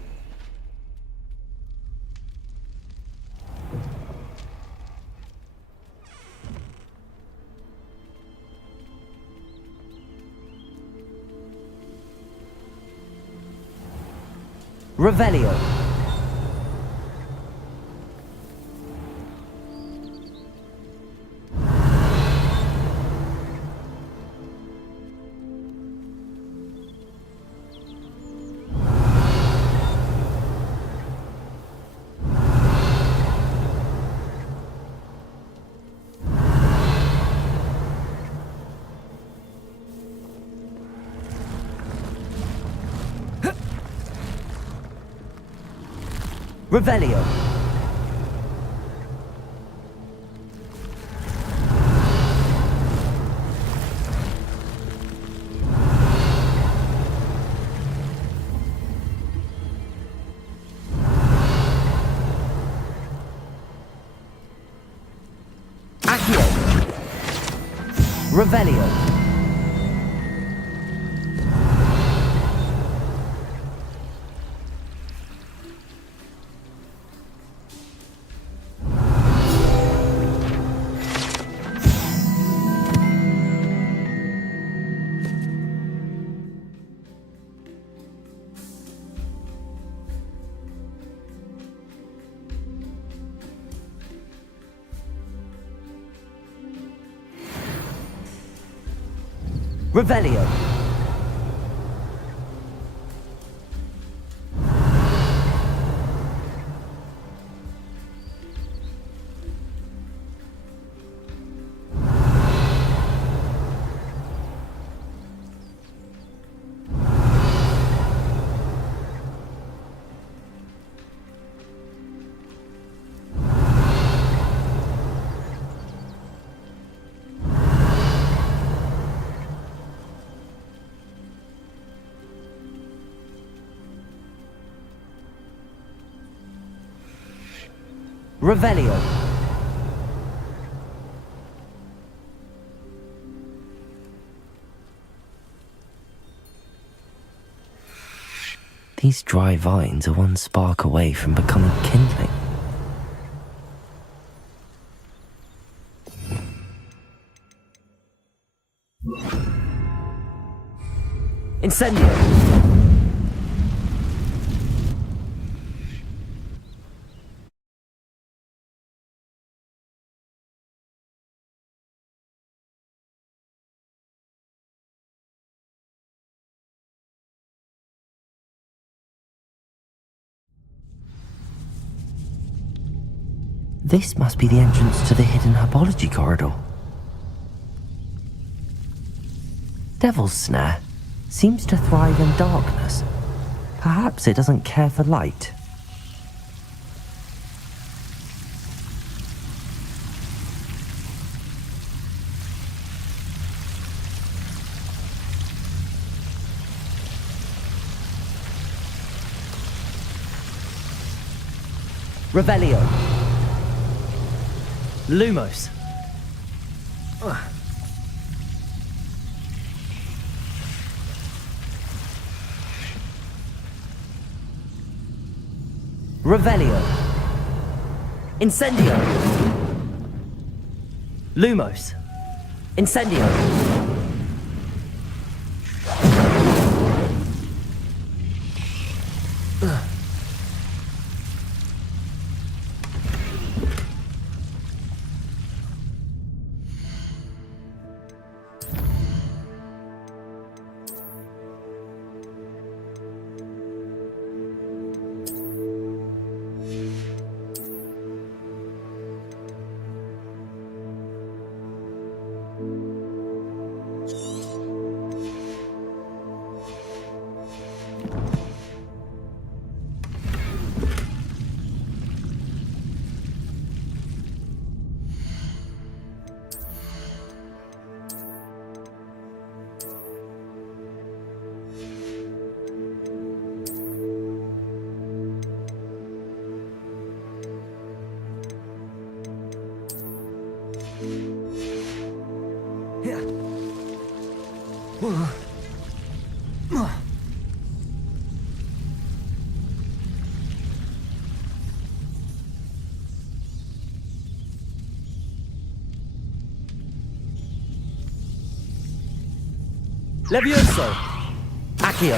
Revelio. Revelio. Accio. Revelio. Revelio. Revelio. These dry vines are one spark away from becoming kindling. Incendio! This must be the entrance to the hidden herbology corridor. Devil's Snare seems to thrive in darkness. Perhaps it doesn't care for light. Revelio. Lumos. Revelio. Incendio. Lumos. Incendio. Levioso. Accio.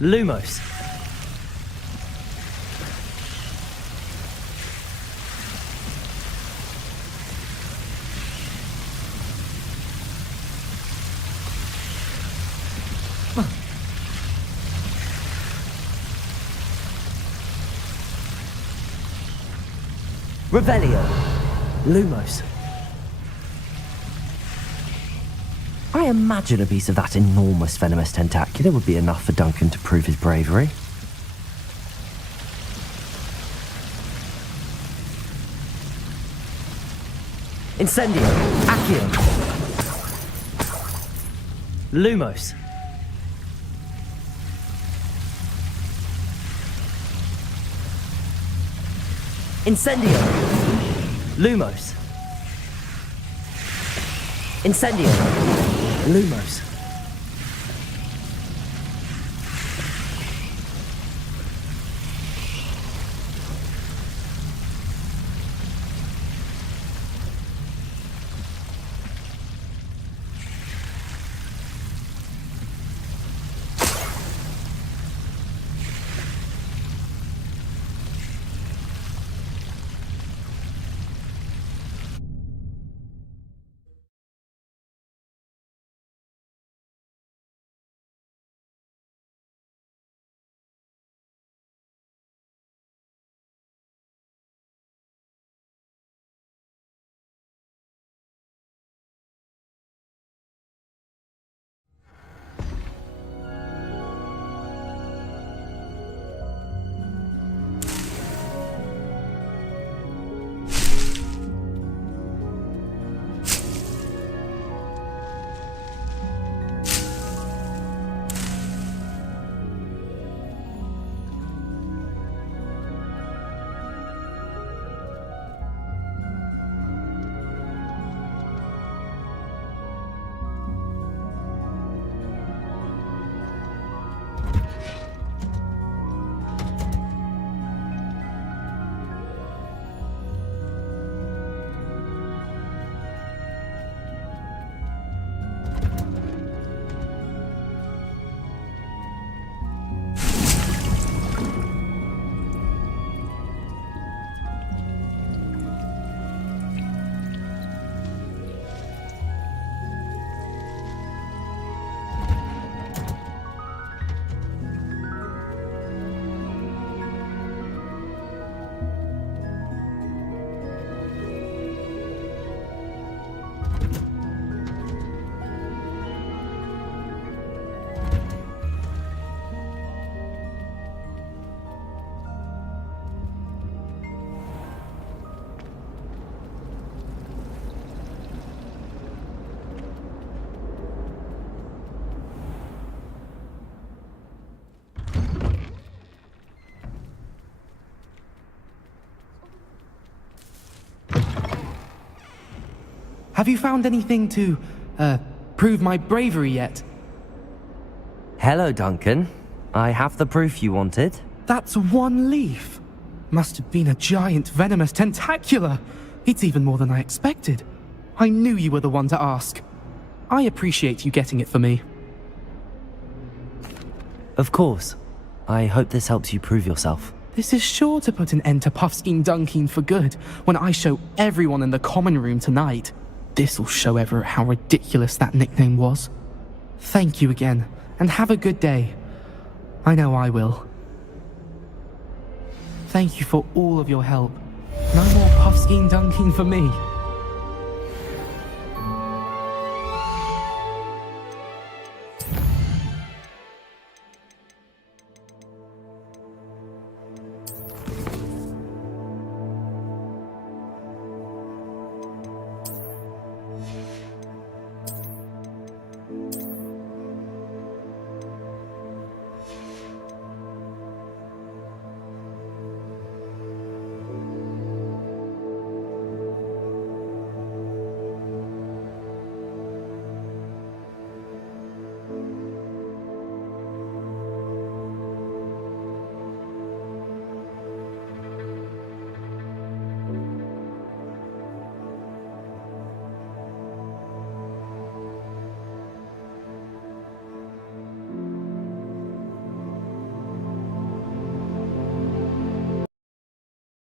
Lumos. Revelio. Lumos. I imagine a piece of that enormous venomous tentacula would be enough for Duncan to prove his bravery. Incendio. Accio. Lumos. Incendio. Lumos. Incendio. Lumos. Have you found anything to, prove my bravery yet? Hello, Duncan. I have the proof you wanted. That's one leaf. Must have been a giant venomous tentacula. It's even more than I expected. I knew you were the one to ask. I appreciate you getting it for me. Of course. I hope this helps you prove yourself. This is sure to put an end to Puffskein Dunkeen for good when I show everyone in the common room tonight. This'll show Everett how ridiculous that nickname was. Thank you again, and have a good day. I know I will. Thank you for all of your help. No more Puffskein Dunkeen for me.